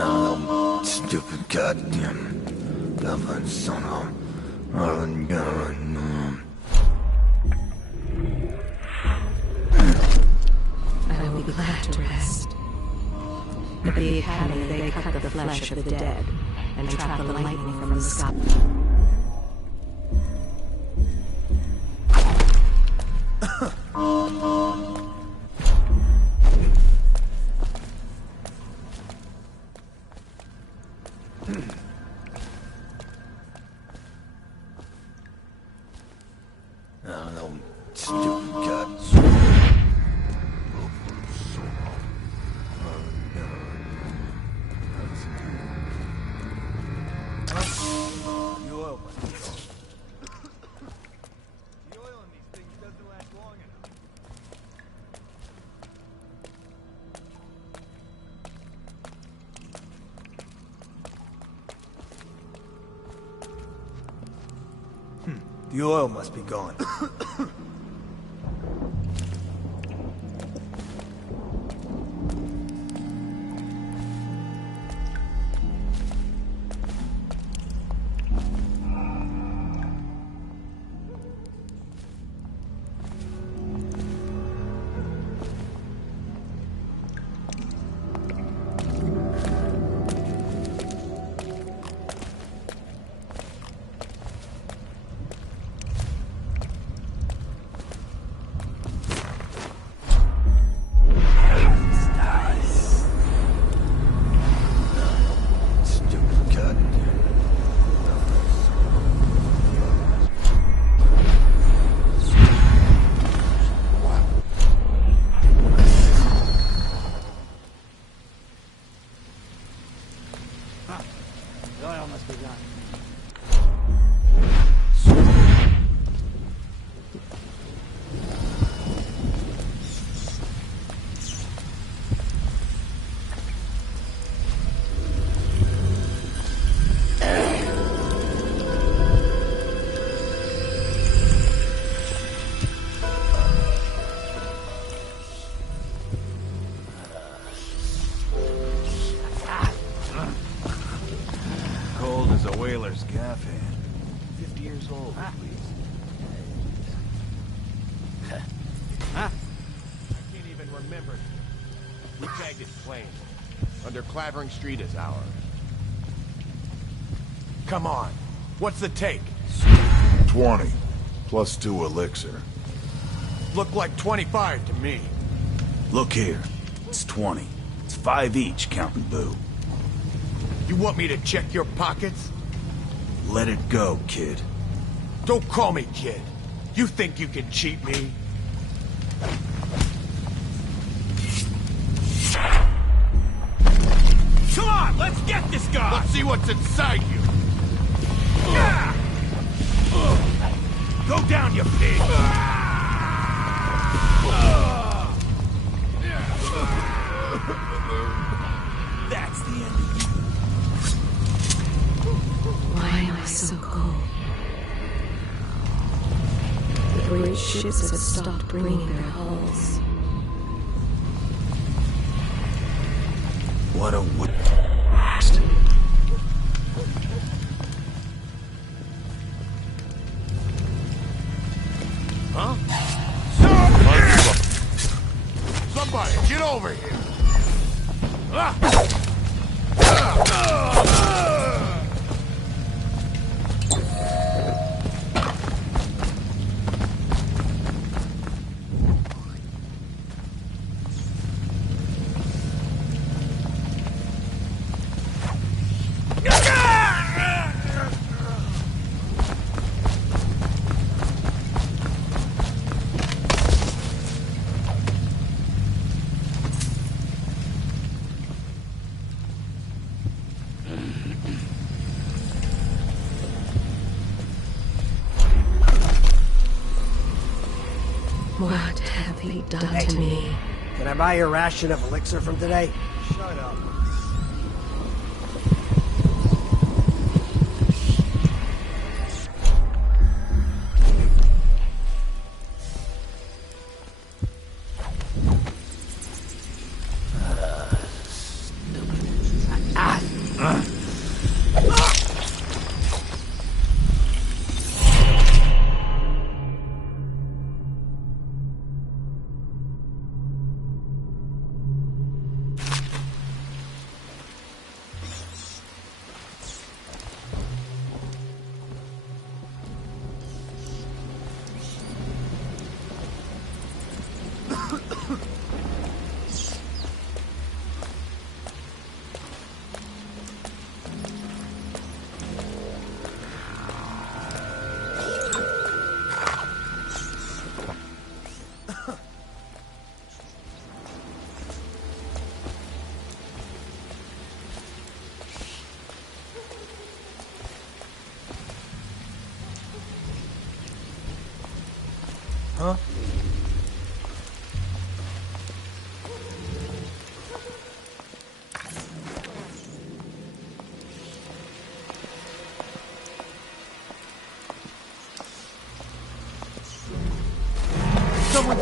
Oh, stupid goddamn. Stubborn son of. Oh, God. I will be glad to rest. At the Academy, they cut the flesh of the dead and trap the lightning from the sky. Oh, stupid god. The oil must be gone. The oil in these things doesn't last long enough. The oil must be gone. The oil must be gone. Cold as a whaler's gaff hand. 50 years old, at least. Huh? I can't even remember. We tagged it plain. Under Clavering Street is ours. Come on. What's the take? 20. Plus 2 elixir. Look like 25 to me. Look here. It's 20. It's 5 each, counting boo. You want me to check your pockets? Let it go, kid. Don't call me kid. You think you can cheat me? Come on, let's get this guy! Let's see what's inside you! Go down, you pig! That's the end of you. Why am I so cold. The great ships had stopped bringing their hulls. What a wood. Huh? Somebody, get over here! What have they done to me? Can I buy your ration of elixir from today? Shut up. Huh? Someone...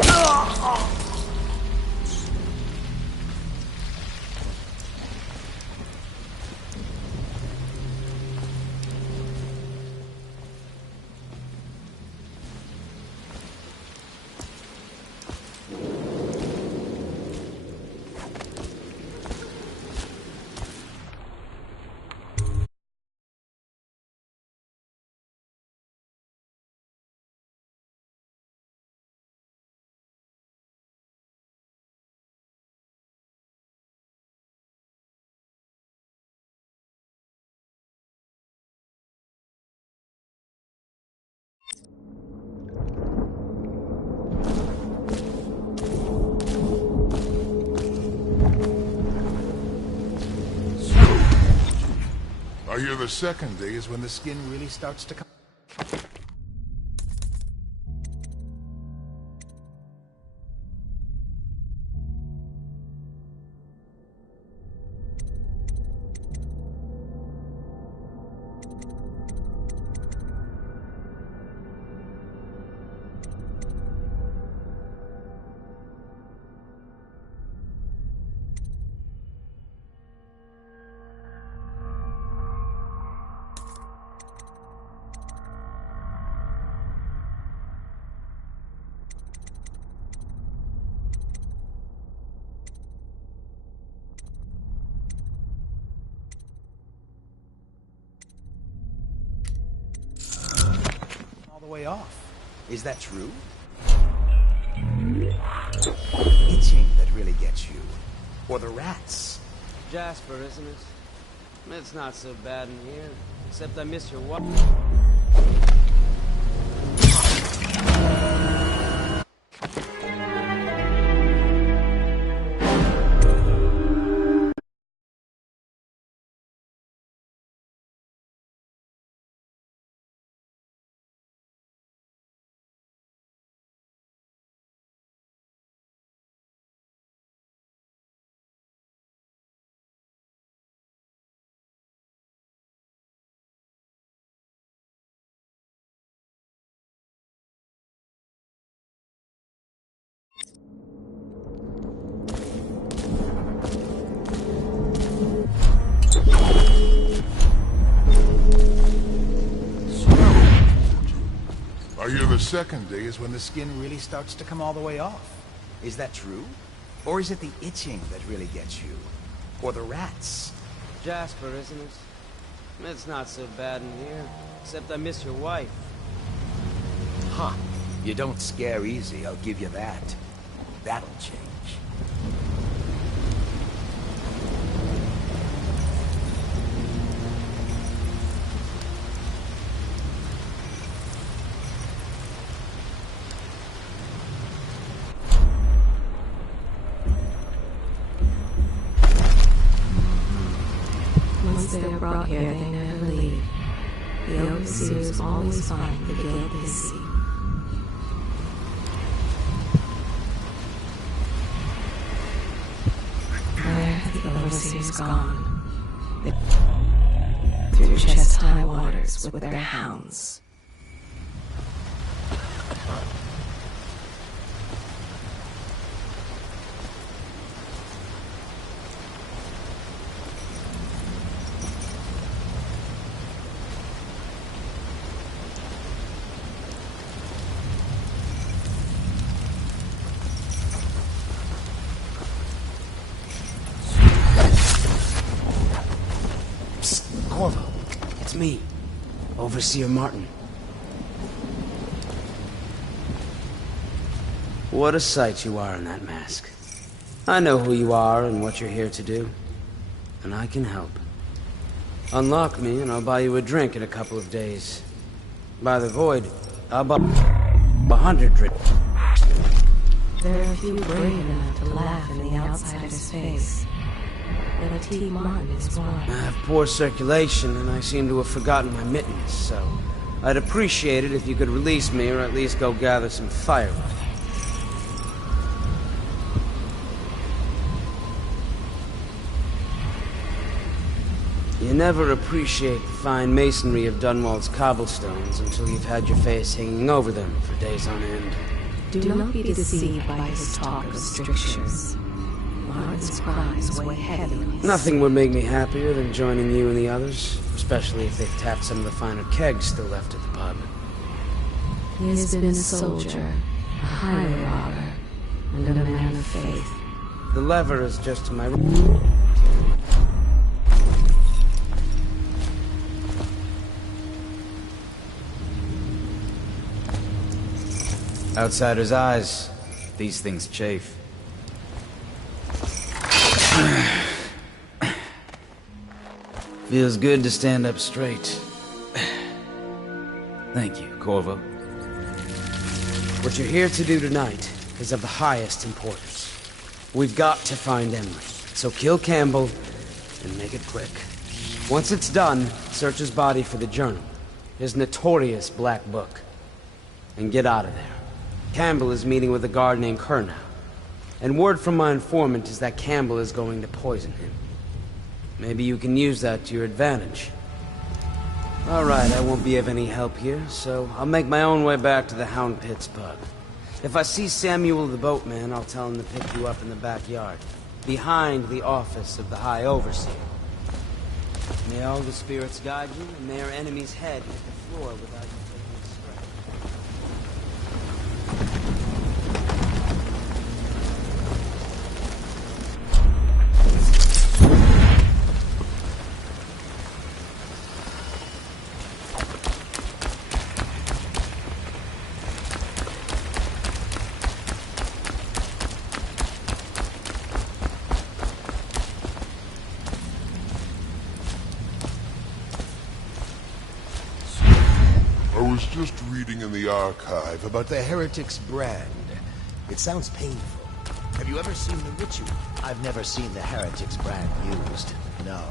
I hear the second day is when the skin really starts to come. All the way off. Is that true? Itching that really gets you. Or the rats. Jasper, isn't it? It's not so bad in here. Except I miss your wife. The second day is when the skin Really starts to come all the way off. Is that true? Or is it the itching that really gets you? Or the rats? Jasper, isn't it? It's not so bad in here, except I miss your wife. Huh. You don't scare easy, I'll give you that. That'll change. Once they are brought here, they never leave. The overseers always find the guilt they seek. Where have the overseers gone? Through chest-high waters with their hounds. Corvo, it's me, Overseer Martin. What a sight you are in that mask. I know who you are and what you're here to do, and I can help. Unlock me and I'll buy you a drink in a couple of days. By the Void, I'll buy 100 drinks. There are few brave enough to laugh in the outsider's face. But T. Martin is one. I have poor circulation, and I seem to have forgotten my mittens, so I'd appreciate it if you could release me, or at least go gather some firewood. You never appreciate the fine masonry of Dunwall's cobblestones until you've had your face hanging over them for days on end. Do not be deceived by his talk of strictures. Martin's crimes weigh heavy on his Nothing would make me happier than joining you and the others, especially if they've tapped some of the finer kegs still left at the pub. He has been a soldier, a highway robber, and a man of faith. The lever is just to my... Outsider's eyes. These things chafe. Feels good to stand up straight. Thank you, Corvo. What you're here to do tonight is of the highest importance. We've got to find Emily, so kill Campbell and make it quick. Once it's done, search his body for the journal, his notorious black book, and get out of there. Campbell is meeting with a guard named Kernow, and word from my informant is that Campbell is going to poison him. Maybe you can use that to your advantage. Alright, I won't be of any help here, so I'll make my own way back to the Hound Pits pub. If I see Samuel the boatman, I'll tell him to pick you up in the backyard, behind the office of the High Overseer. May all the spirits guide you, and may our enemy's head hit the floor without you taking a scratch. I was just reading in the archive about The Heretic's brand. It sounds painful. Have you ever seen the ritual? I've never seen the Heretic's brand used. No.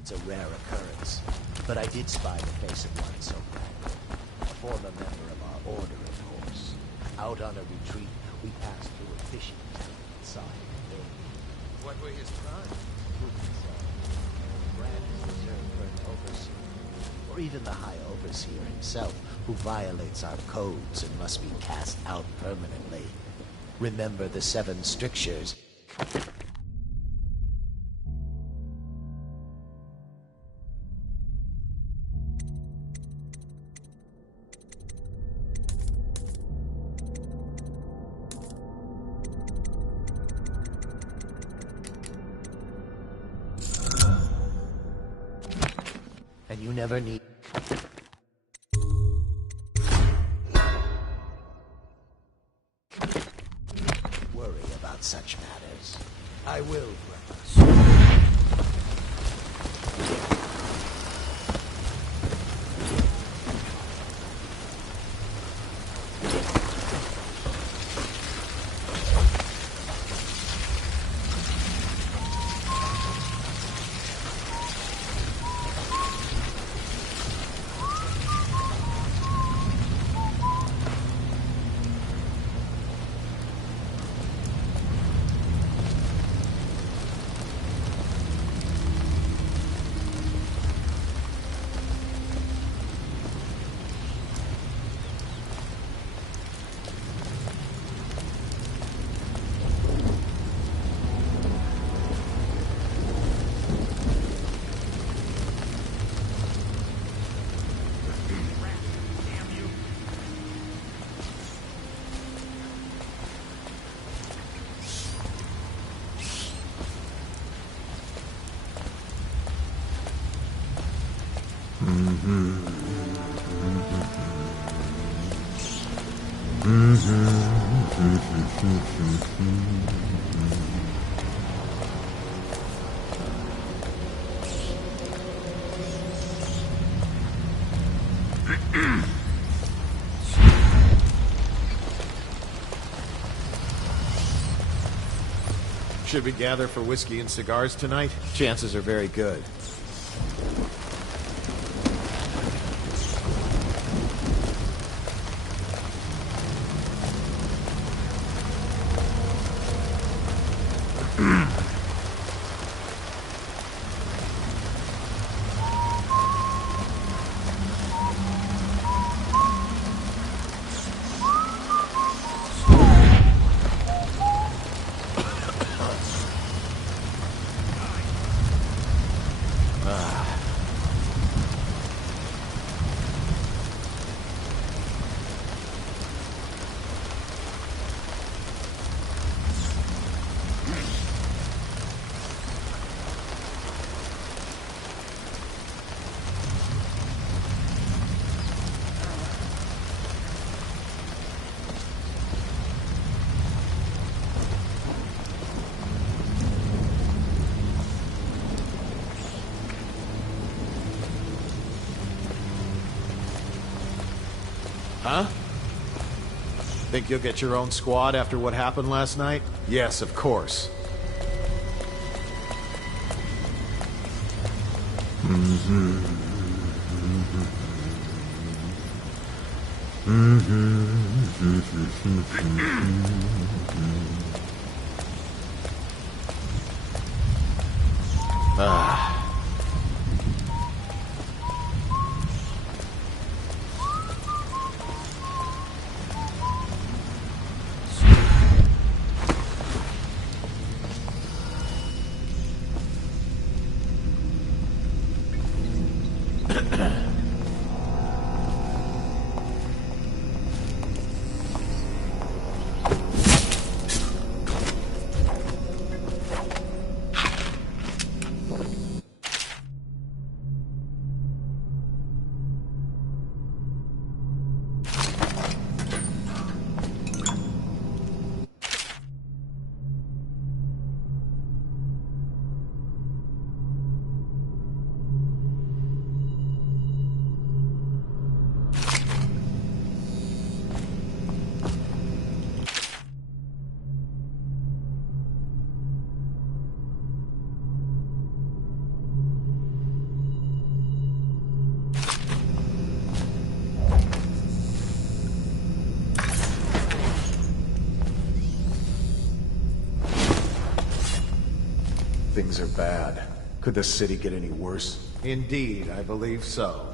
It's a rare occurrence. But I did spy the face of one so branded. A former member of our order, of course. Out on a retreat, we passed through a fishing town inside the building. What were his crimes? Brand is reserved for an overseer, or even the High Overseer himself, who violates our codes and must be cast out permanently. Remember the 7 strictures. You never need... worry about such matters. I will, brother. Should we gather for whiskey and cigars tonight? Chances are very good. Huh? Think you'll get your own squad after what happened last night? Yes, of course. Things are bad. Could the city get any worse? Indeed, I believe so.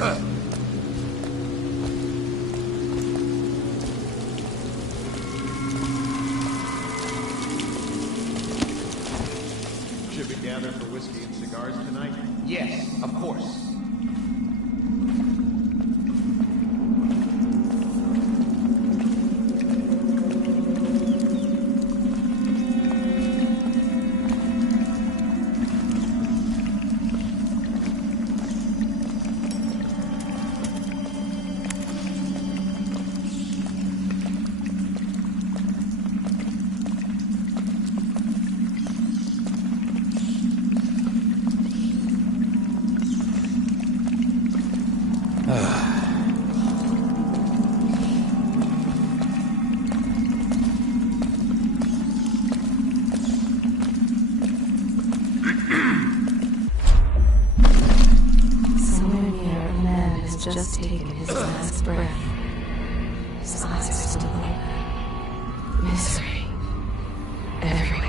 Should we gather for whiskey and cigars tonight? Yes, of course. Somewhere near, a man has just taken his last breath. His eyes are still open. Misery everywhere.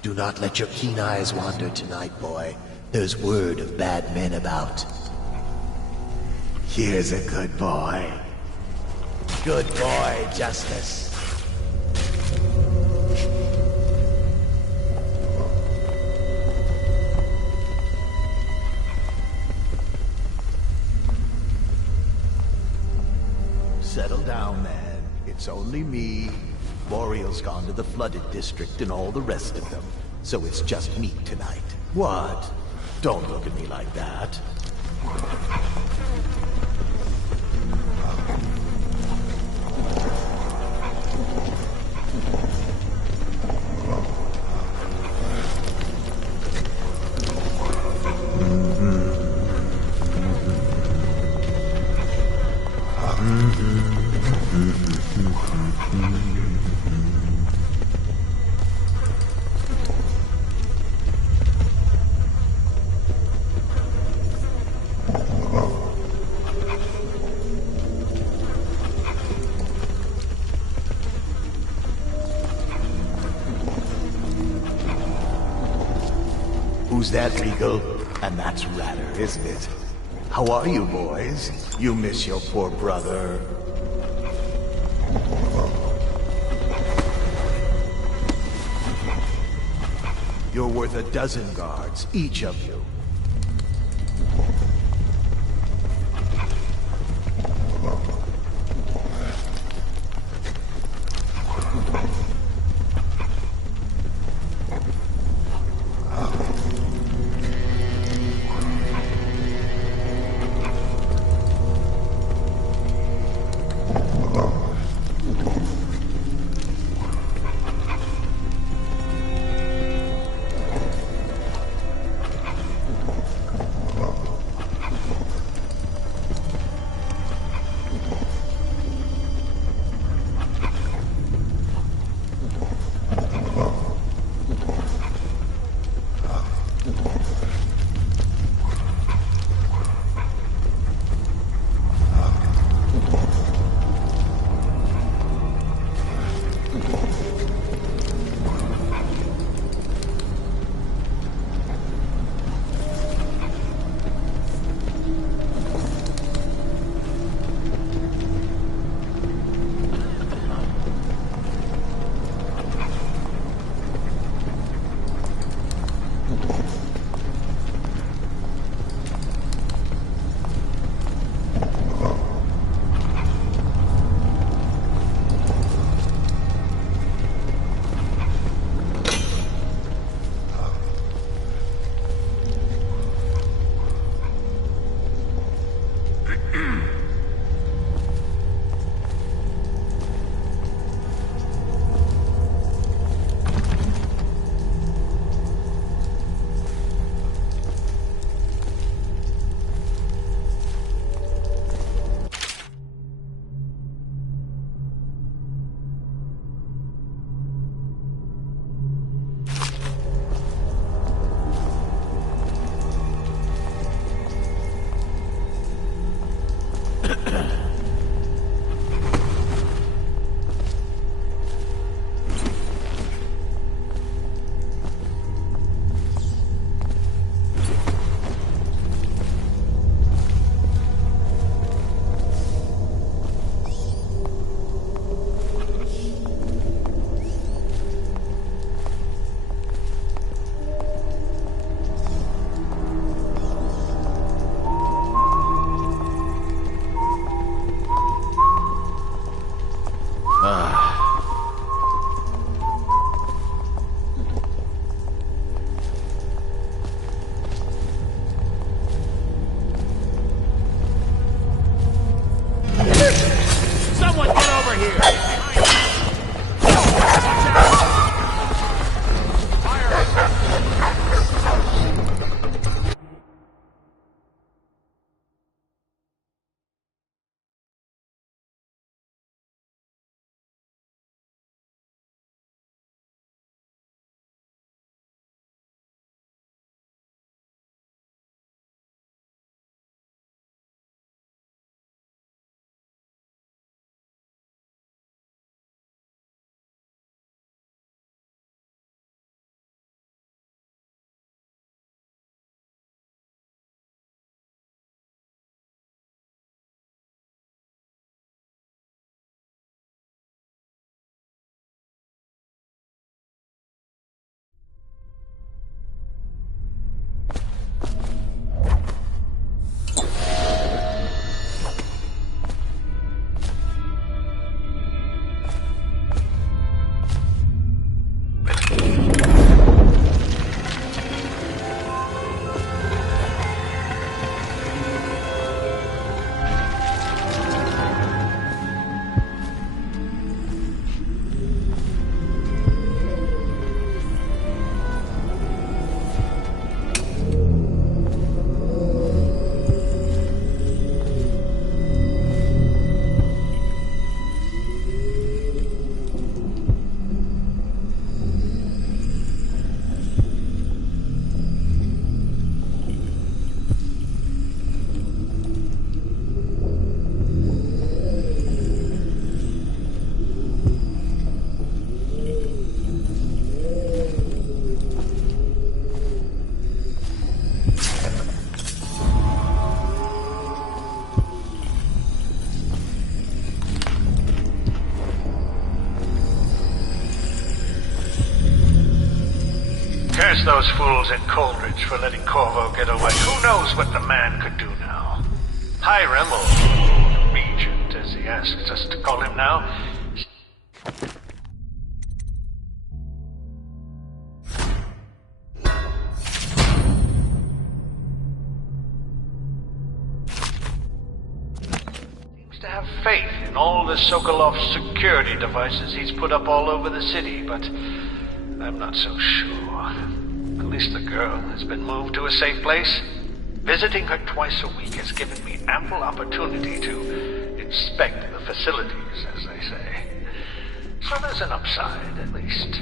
Do not let your keen eyes wander tonight, boy. There's word of bad men about. Here's a good boy. Good boy, Justice. Settle down, man. It's only me. Boreal's gone to the flooded district and all the rest of them. So it's just me tonight. What? Don't look at me like that. Who's that, Regal? And that's Ratter, isn't it? How are you, boys? You miss your poor brother. You're worth a dozen guards, each of you. Someone get over here! Curse those fools at Coleridge for letting Corvo get away. Who knows what the man could do now? Hiram, or Regent, as he asks us to call him now, seems to have faith in all the Sokolov security devices he's put up all over the city, but I'm not so sure. At least the girl has been moved to a safe place. Visiting her twice a week has given me ample opportunity to inspect the facilities, as they say. So there's an upside, at least.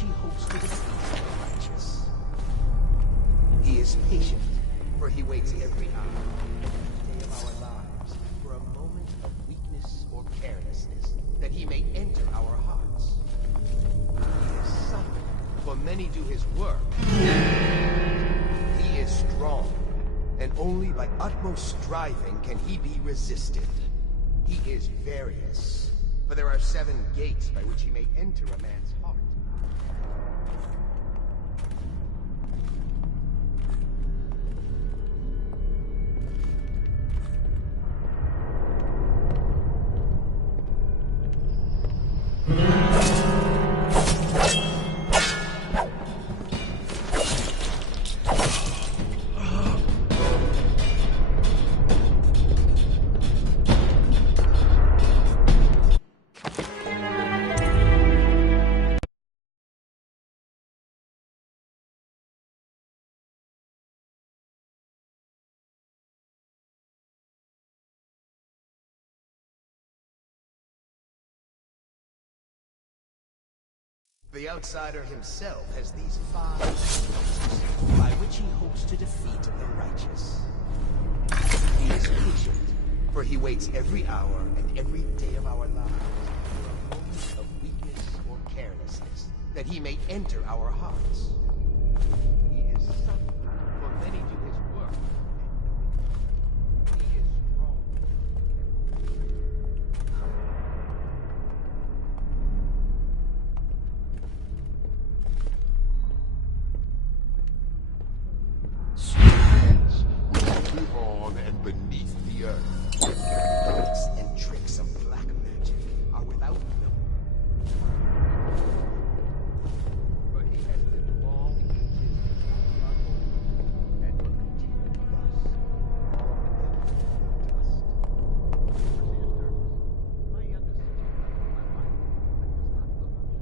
which he hopes to defeat the righteous. He is patient, for he waits every hour, Every day of our lives, for a moment of weakness or carelessness, that he may enter our hearts. He is subtle, for many do his work. He is strong, and only by utmost striving can he be resisted. He is various, for there are 7 gates by which he may enter a man's heart. The outsider himself has these 5 gates, by which he hopes to defeat the righteous. He is patient, for he waits every hour and every day of our lives for a moment of weakness or carelessness, that he may enter our hearts. He is subtle, for many do his work. He is strong. Live on and beneath the earth. Tricks and tricks of black magic are without number. But he has lived long in his struggle, and will continue thus, long after the dust. My youngest sister, my wife, does not look clean.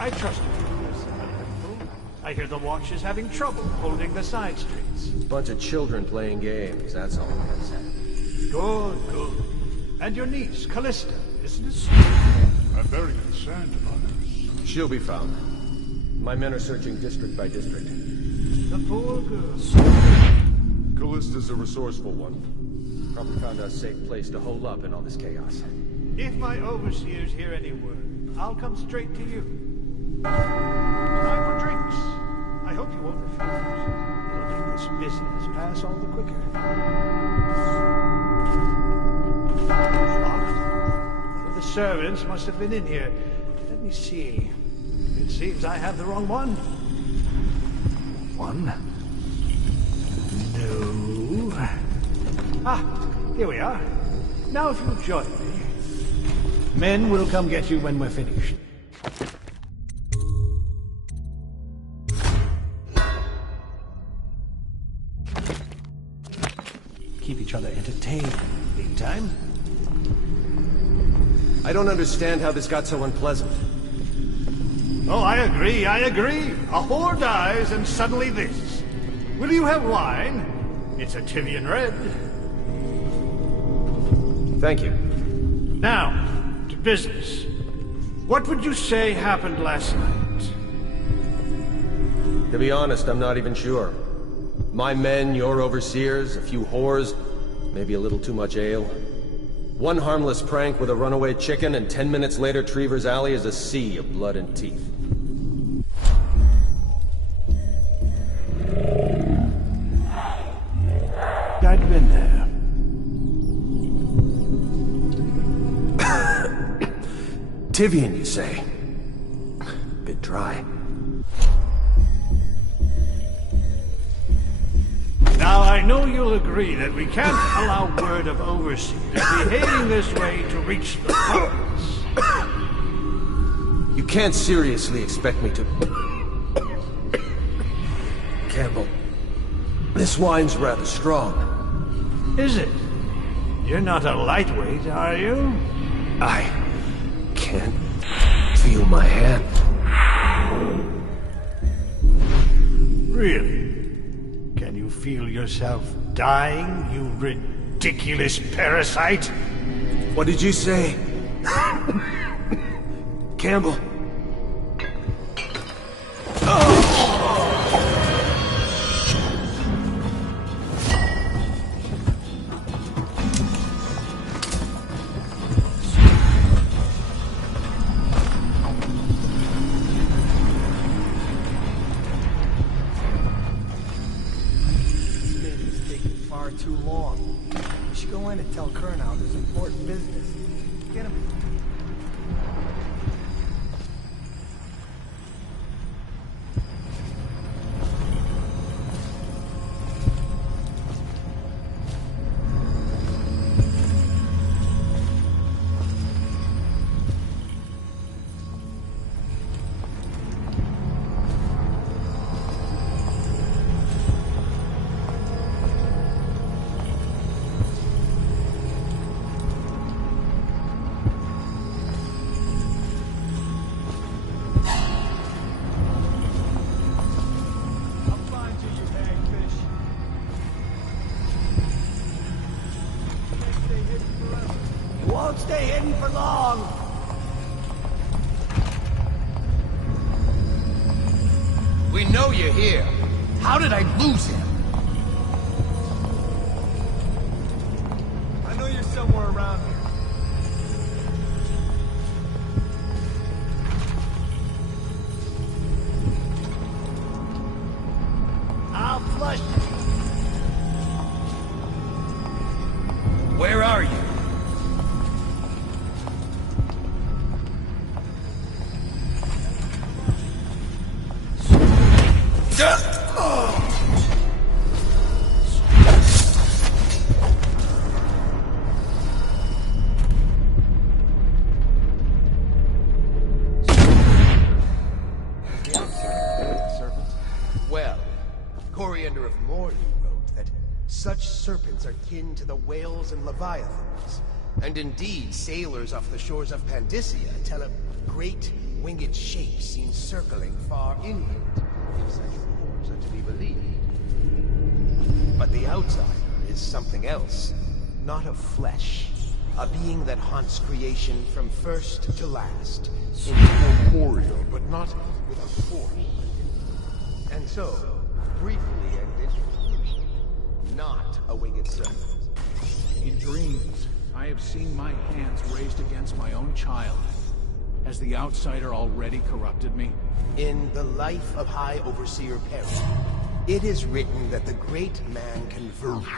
I trust you, I hear the Watch is having trouble holding the side streets. Bunch of children playing games, that's all I'm gonna say. Good, good. And your niece, Callista, isn't it? I'm very concerned about her. She'll be found. My men are searching district by district. The poor girl. Callista's a resourceful one. Probably found a safe place to hole up in all this chaos. If my overseers hear any word, I'll come straight to you. Time for drinks. I hope you won't refuse. It'll make this business pass all the quicker. Locked. One of the servants must have been in here. Let me see. It seems I have the wrong one. One. No. Ah, here we are. Now if you'll join me. Men will come get you when we're finished. Keep each other entertained in the meantime. I don't understand how this got so unpleasant. Oh, I agree, I agree. A whore dies and suddenly this. Will you have wine? It's a Tivian red. Thank you. Now, to business. What would you say happened last night? To be honest, I'm not even sure. My men, your overseers, a few whores, maybe a little too much ale. One harmless prank with a runaway chicken, and 10 minutes later, Trevor's Alley is a sea of blood and teeth. I'd been there. Tivian, you say? Bit dry. Now, I know you'll agree that we can't allow word of Overseers behaving this way to reach the focus. You can't seriously expect me to... Campbell, this wine's rather strong. Is it? You're not a lightweight, are you? I can't feel my hand. Really? Can you feel yourself dying, you ridiculous parasite? What did you say? Campbell. Too long. We should go in and tell Kernow there's important business. Get him. Won't stay hidden for long. We know you're here. How did I lose him? I know you're somewhere around here. I'll flush. Where are you? Well, Coriander of Morley wrote that such serpents are kin to the whales and leviathans. And indeed, sailors off the shores of Pandysia tell of great winged shapes seen circling far inland, if such reports are to be believed. But the outsider is something else, not of flesh. A being that haunts creation from first to last. Incorporeal, but not with a force. And so, briefly and in conclusion, not a winged serpent. In dreams, I have seen my hands raised against my own child. Has the outsider already corrupted me? In the life of High Overseer Perry, it is written that the great man converted.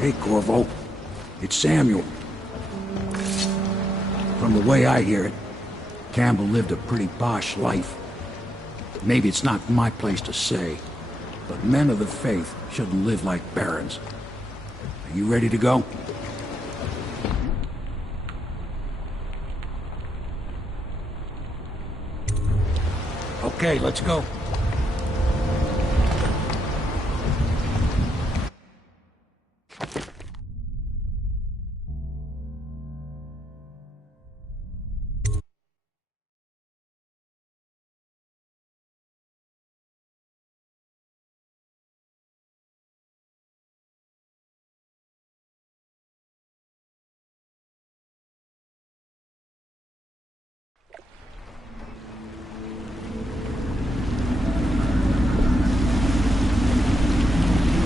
Hey, Corvo. It's Samuel. From the way I hear it, Campbell lived a pretty posh life. Maybe it's not my place to say, but men of the faith shouldn't live like barons. Are you ready to go? Okay, let's go.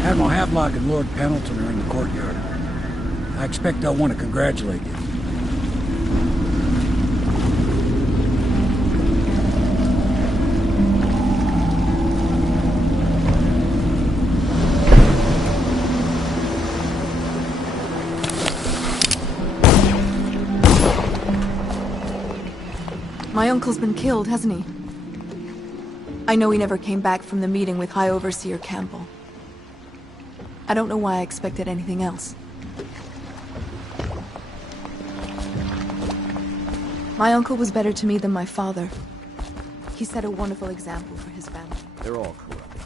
Admiral Havelock and Lord Pendleton are in the courtyard. I expect they'll want to congratulate you. My uncle's been killed, hasn't he? I know he never came back from the meeting with High Overseer Campbell. I don't know why I expected anything else. My uncle was better to me than my father. He set a wonderful example for his family. They're all corrupt.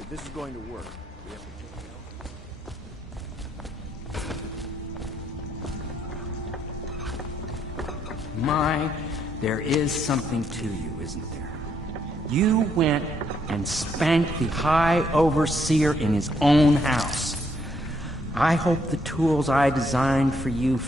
If this is going to work, we have to take it out. My, there is something to you, isn't there? You went and spanked the High Overseer in his own house. I hope the tools I designed for you...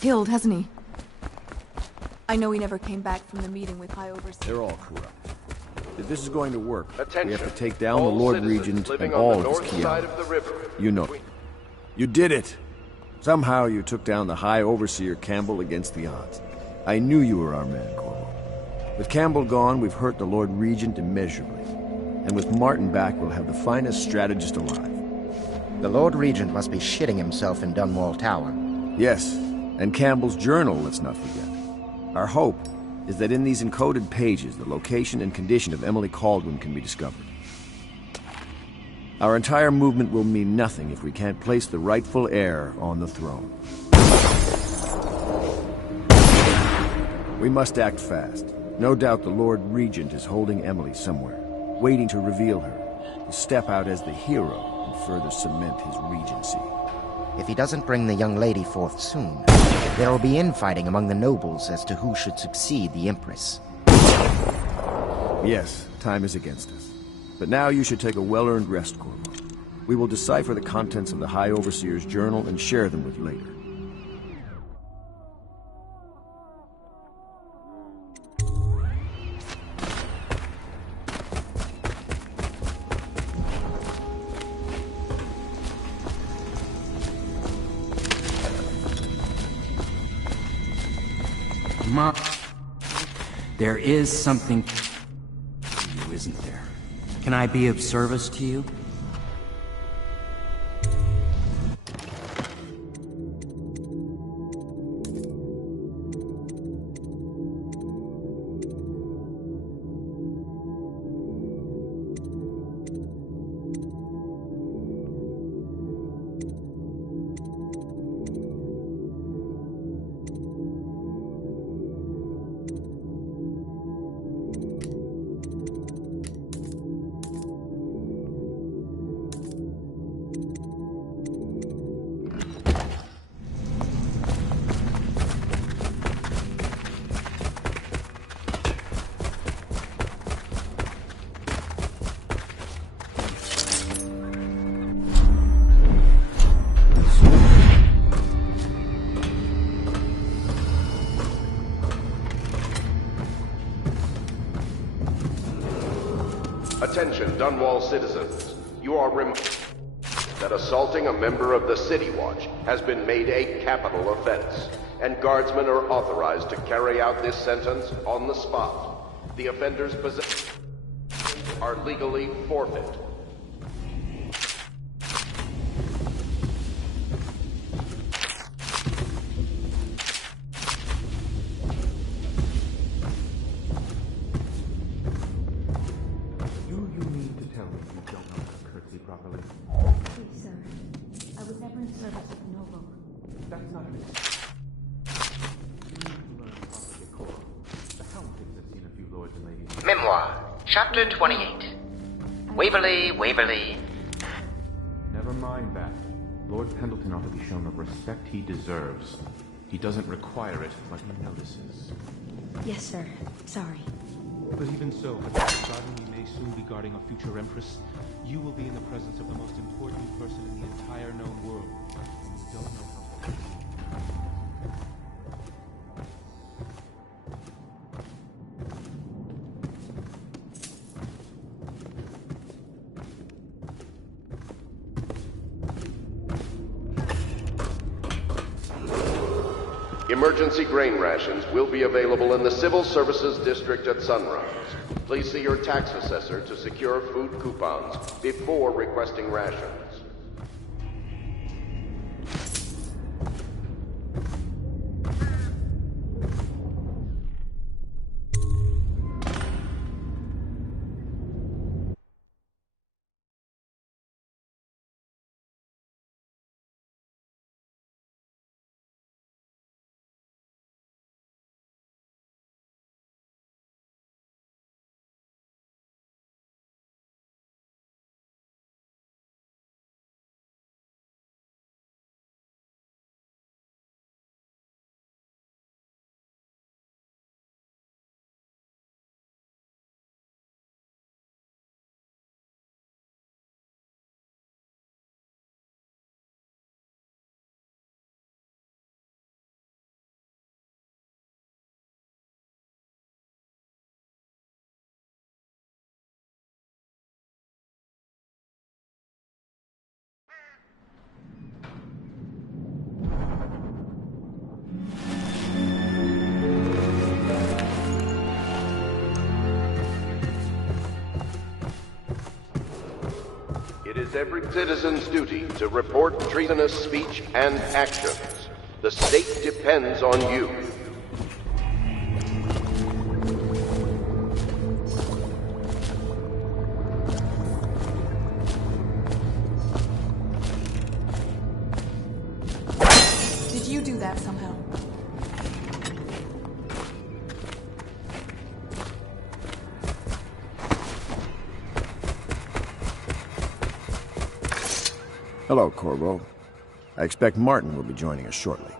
Killed, hasn't he? I know he never came back from the meeting with High Overseer. They're all corrupt. If this is going to work, Attention. we have to take down the All Lord citizens Regent living and on all the of his north key side allies. of the river. You know it. You did it! Somehow you took down the High Overseer Campbell against the odds. I knew you were our man, Corvo. With Campbell gone, we've hurt the Lord Regent immeasurably. And with Martin back, we'll have the finest strategist alive. The Lord Regent must be shitting himself in Dunwall Tower. Yes, and Campbell's journal, let's not forget. Our hope is that in these encoded pages, the location and condition of Emily Kaldwin can be discovered. Our entire movement will mean nothing if we can't place the rightful heir on the throne. We must act fast. No doubt the Lord Regent is holding Emily somewhere, waiting to reveal her, to step out as the hero and further cement his regency. If he doesn't bring the young lady forth soon, there will be infighting among the nobles as to who should succeed the Empress. Yes, time is against us. But now you should take a well-earned rest, Corvo. We will decipher the contents of the High Overseer's journal and share them with you later. Ma, there is something to you, isn't there? Can I be of service to you? Attention, Dunwall citizens. You are reminded that assaulting a member of the City Watch has been made a capital offense, and guardsmen are authorized to carry out this sentence on the spot. The offender's possessions are legally forfeit. Please, sir. I was never in service of the Noble. That's not an The Helmsticks have seen a few lords and ladies. Memoir, Chapter 28. Waverly, Waverly. Never mind that. Lord Pendleton ought to be shown the respect he deserves. He doesn't require it, but he notices. Yes, sir. Sorry. But even so, guarding we may soon be guarding a future Empress, you will be in the presence of the most important person in the entire known world. And you don't know how to... Emergency grain rations will be available in the Civil Services District at sunrise. Please see your tax assessor to secure food coupons before requesting rations. It is every citizen's duty to report treasonous speech and actions. The state depends on you. Did you do that somehow? Hello, Corvo. I expect Martin will be joining us shortly.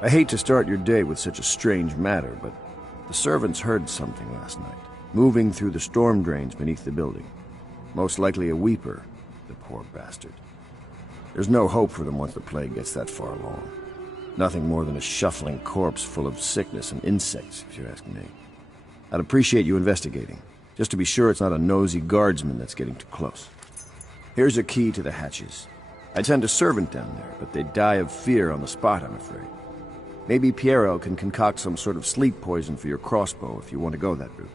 I hate to start your day with such a strange matter, but the servants heard something last night, moving through the storm drains beneath the building. Most likely a weeper, the poor bastard. There's no hope for them once the plague gets that far along. Nothing more than a shuffling corpse full of sickness and insects, if you ask me. I'd appreciate you investigating, just to be sure it's not a nosy guardsman that's getting too close. Here's a key to the hatches. I'd send a servant down there, but they'd die of fear on the spot, I'm afraid. Maybe Piero can concoct some sort of sleep poison for your crossbow if you want to go that route.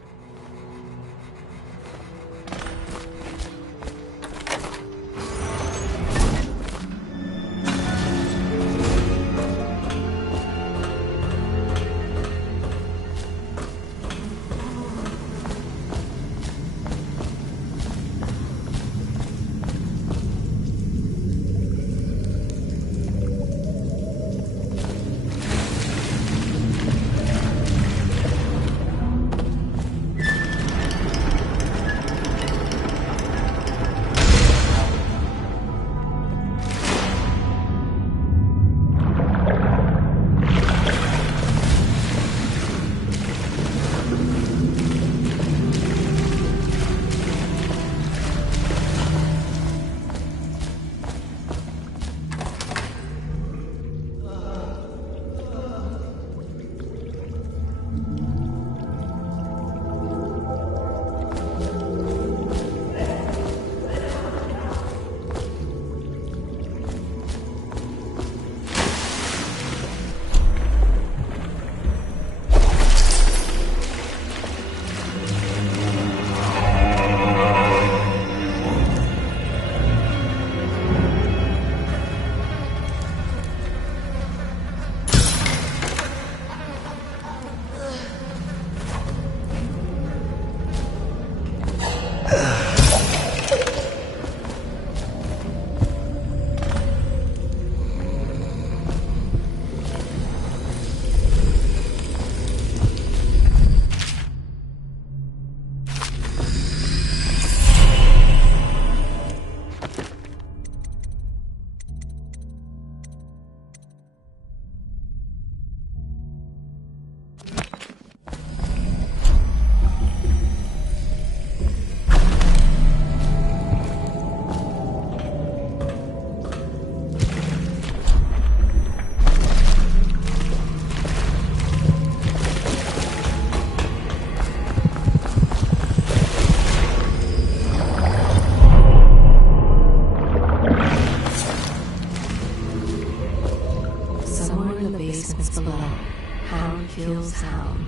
kills sound,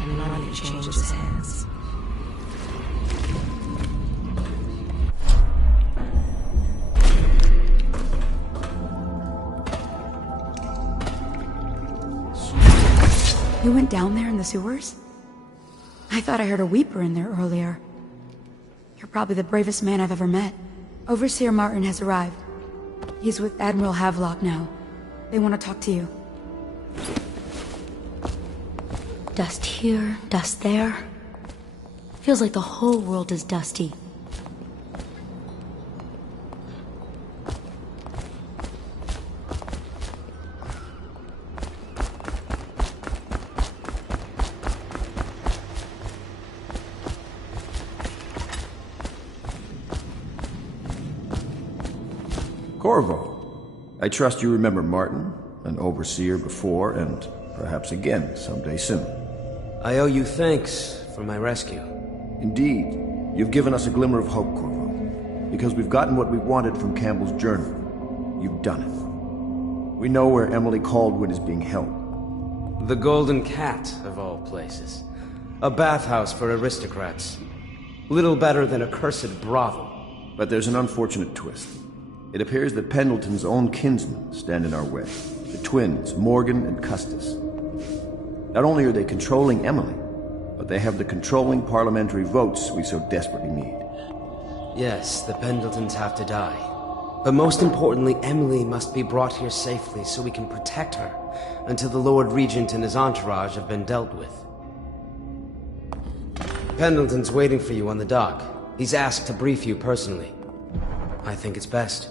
and money changes hands. You went down there in the sewers? I thought I heard a weeper in there earlier. You're probably the bravest man I've ever met. Overseer Martin has arrived. He's with Admiral Havelock now. They want to talk to you. Dust here, dust there. Feels like the whole world is dusty. Corvo, I trust you remember Martin, an overseer before, and perhaps again someday soon. I owe you thanks for my rescue. Indeed. You've given us a glimmer of hope, Corvo. Because we've gotten what we wanted from Campbell's journal. You've done it. We know where Emily Caldwin is being held. The Golden Cat, of all places. A bathhouse for aristocrats. Little better than a cursed brothel. But there's an unfortunate twist. It appears that Pendleton's own kinsmen stand in our way. The twins, Morgan and Custis. Not only are they controlling Emily, but they have the controlling parliamentary votes we so desperately need. Yes, the Pendletons have to die. But most importantly, Emily must be brought here safely so we can protect her until the Lord Regent and his entourage have been dealt with. Pendleton's waiting for you on the dock. He's asked to brief you personally. I think it's best.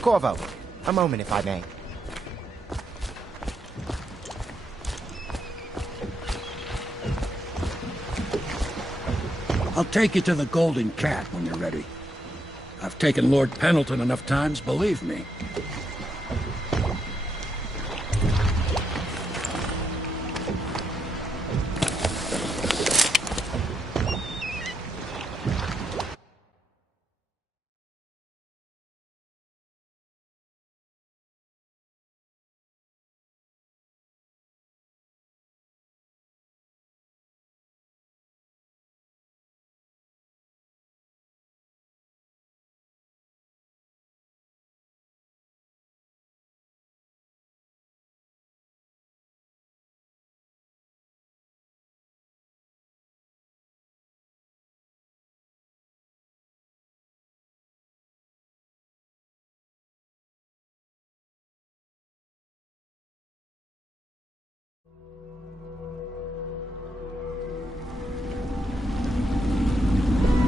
Corvo, a moment if I may. I'll take you to the Golden Cat when you're ready. I've taken Lord Pendleton enough times, believe me.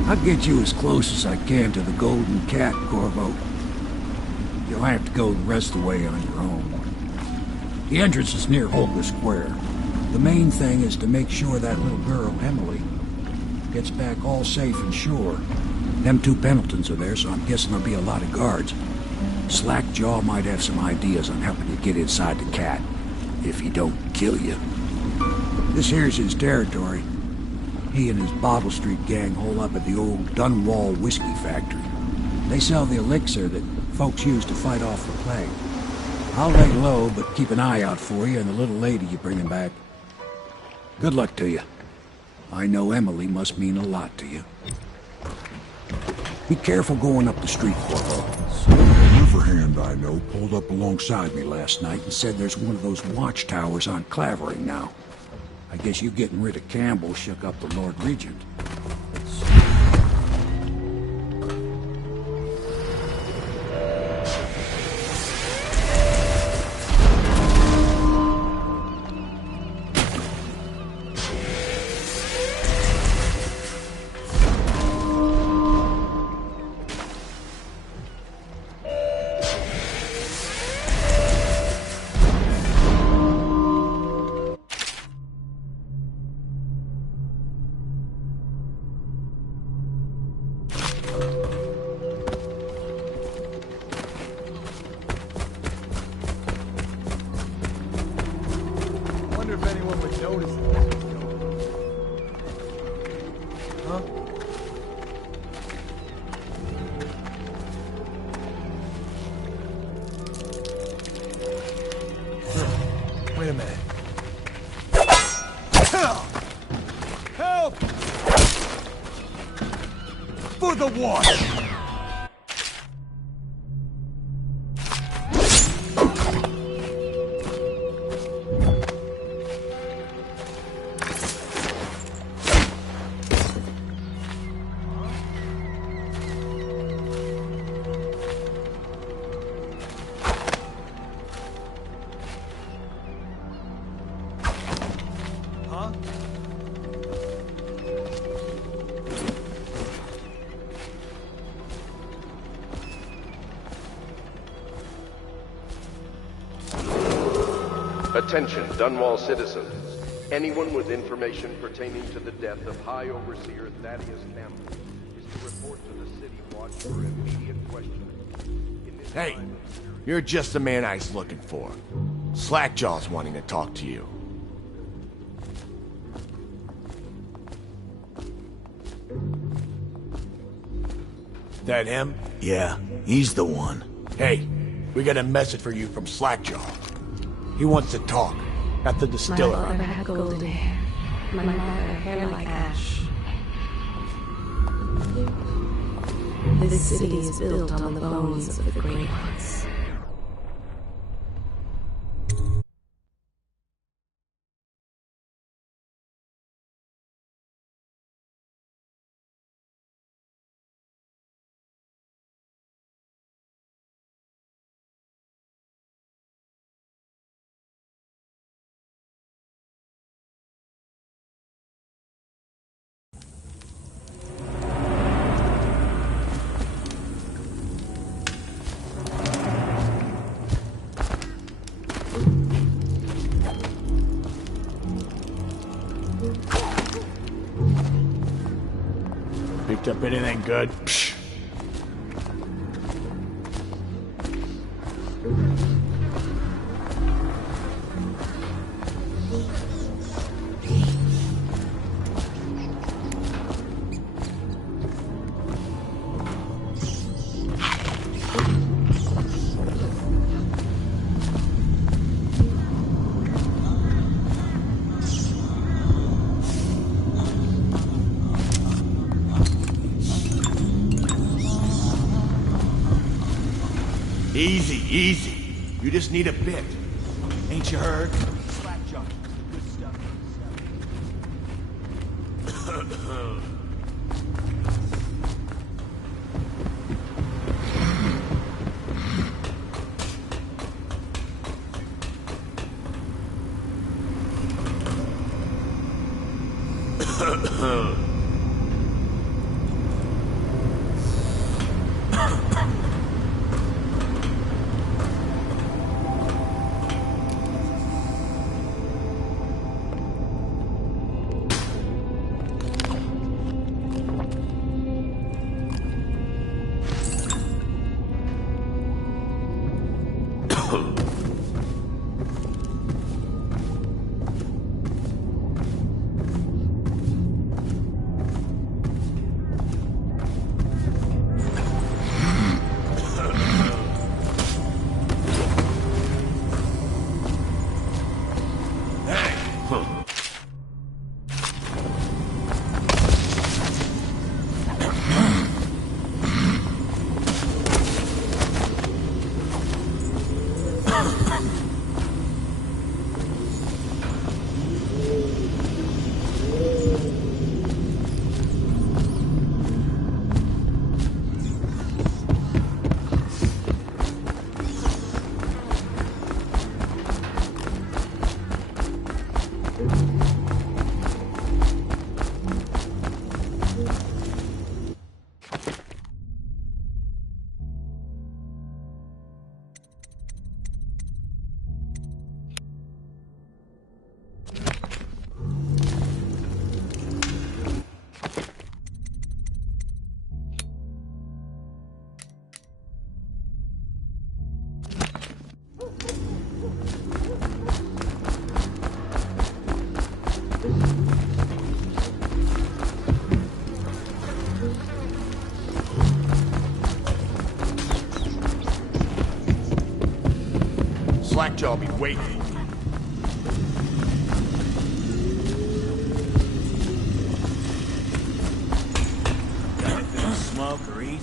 I'll get you as close as I can to the Golden Cat, Corvo. You'll have to go the rest of the way on your own. The entrance is near Holger Square. The main thing is to make sure that little girl, Emily, gets back all safe and sure. Them two Pendletons are there, so I'm guessing there'll be a lot of guards. Slackjaw might have some ideas on helping you get inside the cat, if he don't kill you. This here's his territory. He and his Bottle Street gang hole up at the old Dunwall whiskey factory. They sell the elixir that folks use to fight off the plague. I'll lay low, but keep an eye out for you and the little lady you're bringing back. Good luck to you. I know Emily must mean a lot to you. Be careful going up the street, Corvo. A riverhand I know pulled up alongside me last night and said there's one of those watchtowers on Clavering now. I guess you getting rid of Campbell shook up the Lord Regent. Wait a minute. Help! For the water! Attention, Dunwall citizens. Anyone with information pertaining to the death of High Overseer Thaddeus Campbell is to report to the City Watch for immediate questioning. Hey, you're just the man I was looking for. Slackjaw's wanting to talk to you. That him? Yeah, he's the one. Hey, we got a message for you from Slackjaw. He wants to talk. At the distillery. My father had golden hair. My mother hair like ash. This city is built on the bones of the Great Ones. Picked up anything good? Psh. Easy, easy. You just need a bit. Ain't you heard? Slackjaw, the good stuff. Slackjaw be waiting. Got anything to smoke or eat?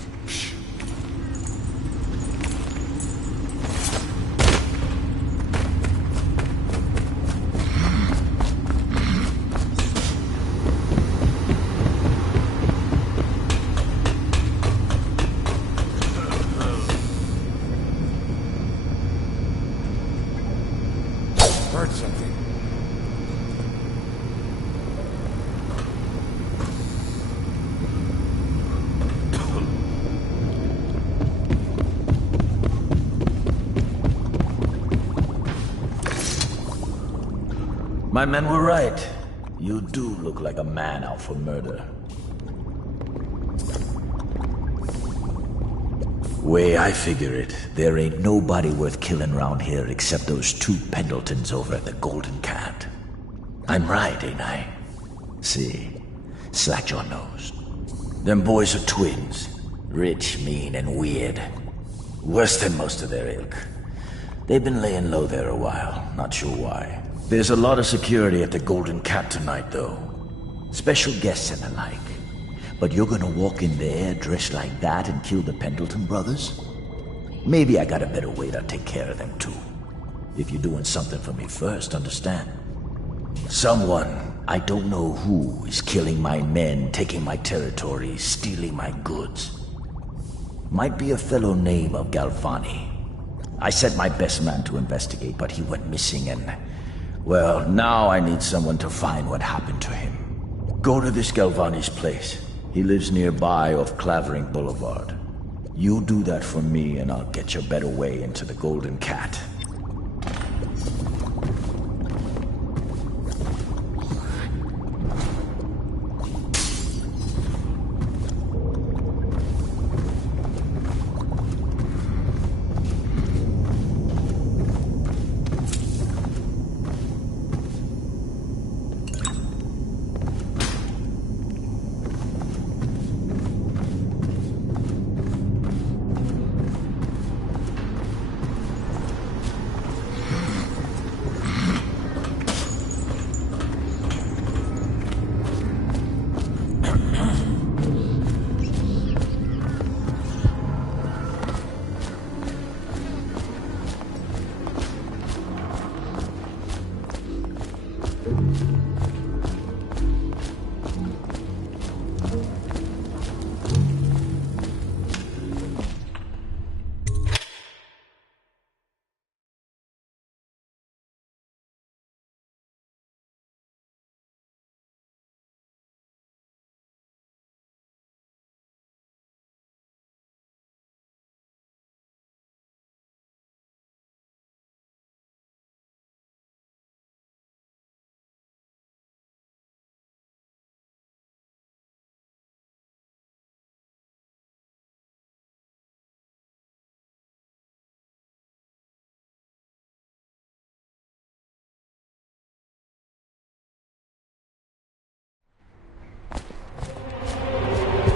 Heard something. My men were right. You do look like a man out for murder. Way I figure it, there ain't nobody worth killing round here except those two Pendletons over at the Golden Cat. I'm right, ain't I? See, Slackjaw knows. Them boys are twins. Rich, mean, and weird. Worse than most of their ilk. They've been laying low there a while, not sure why. There's a lot of security at the Golden Cat tonight, though. Special guests and the like. But you're gonna walk in there dressed like that and kill the Pendleton brothers? Maybe I got a better way to take care of them, too. If you're doing something for me first, understand? Someone, I don't know who, is killing my men, taking my territory, stealing my goods. Might be a fellow named of Galvani. I sent my best man to investigate, but he went missing and... well, now I need someone to find what happened to him. Go to this Galvani's place. He lives nearby off Clavering Boulevard. You do that for me and I'll get you a better way into the Golden Cat.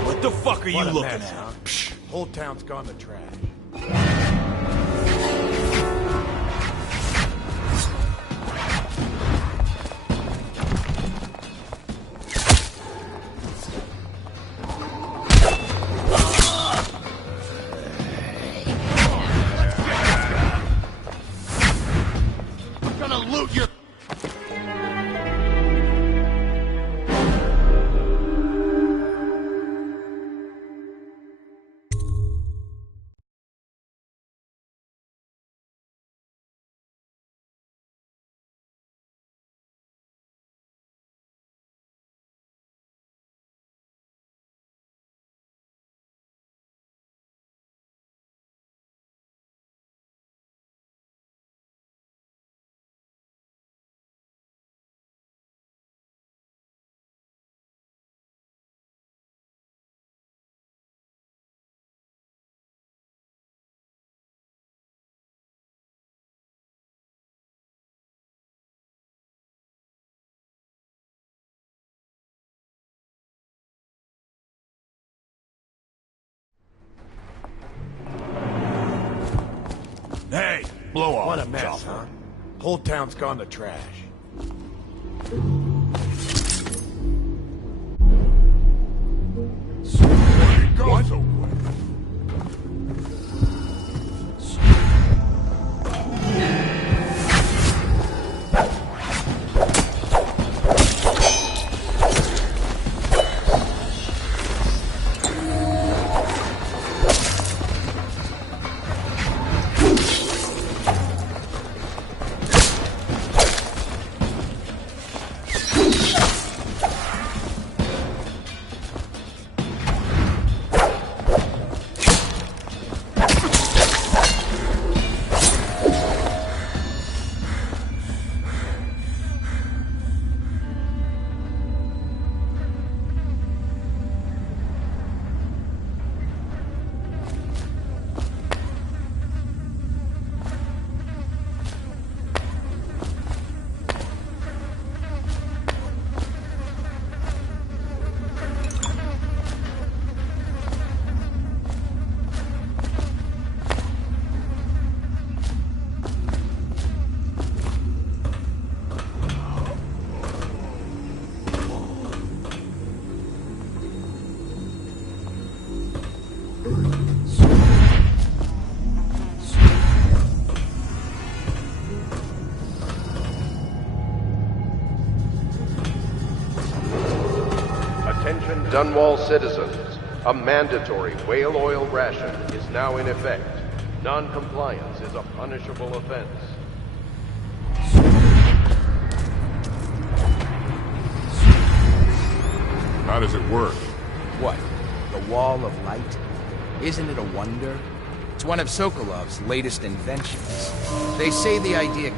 What the fuck are you looking mess, at? Huh? Psh, whole town's gone to trash. I'm gonna loot your... Hey, Blow off. What a mess, huh? Whole town's gone to trash. Go so quick. Attention Dunwall citizens. A mandatory whale oil ration is now in effect. Non-compliance is a punishable offense. How does it work? What? The Wall of Light? Isn't it a wonder? It's one of Sokolov's latest inventions. They say the idea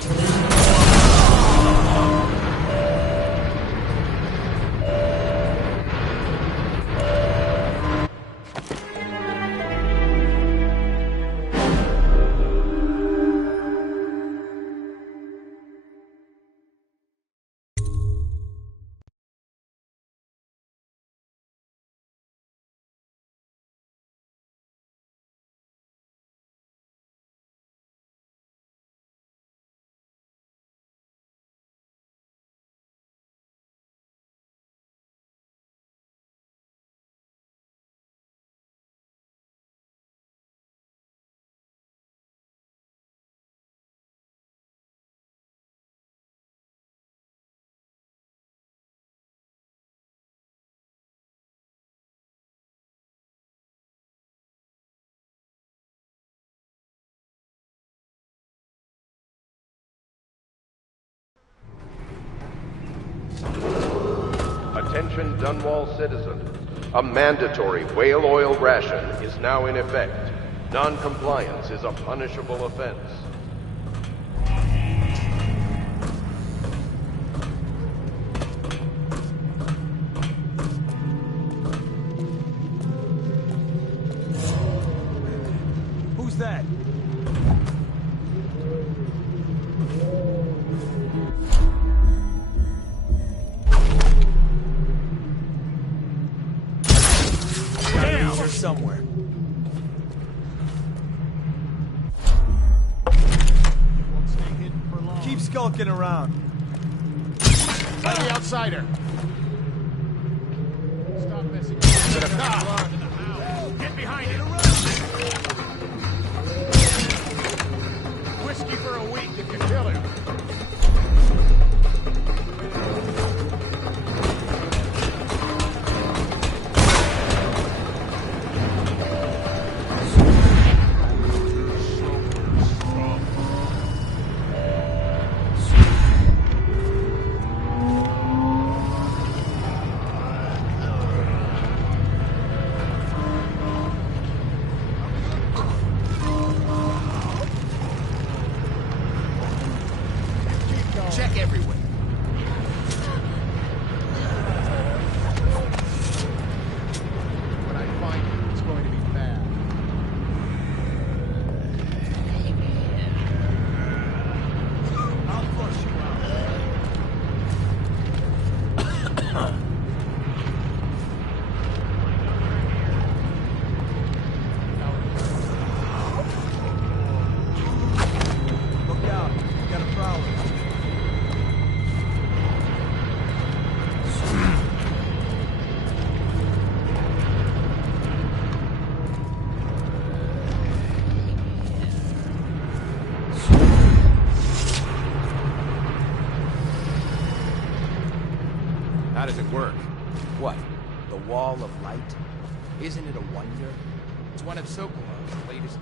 Attention Dunwall citizens. A mandatory whale oil ration is now in effect. Non-compliance is a punishable offense. Who's that? Damn! Somewhere. Keep skulking around. Find the outsider. Stop messing around. Get behind it. Whiskey for a week if you kill him. Check everywhere. When I find you, it's going to be bad. I'll flush you out. How does it work? What? The Wall of Light? Isn't it a wonder? It's one of Sokolov's latest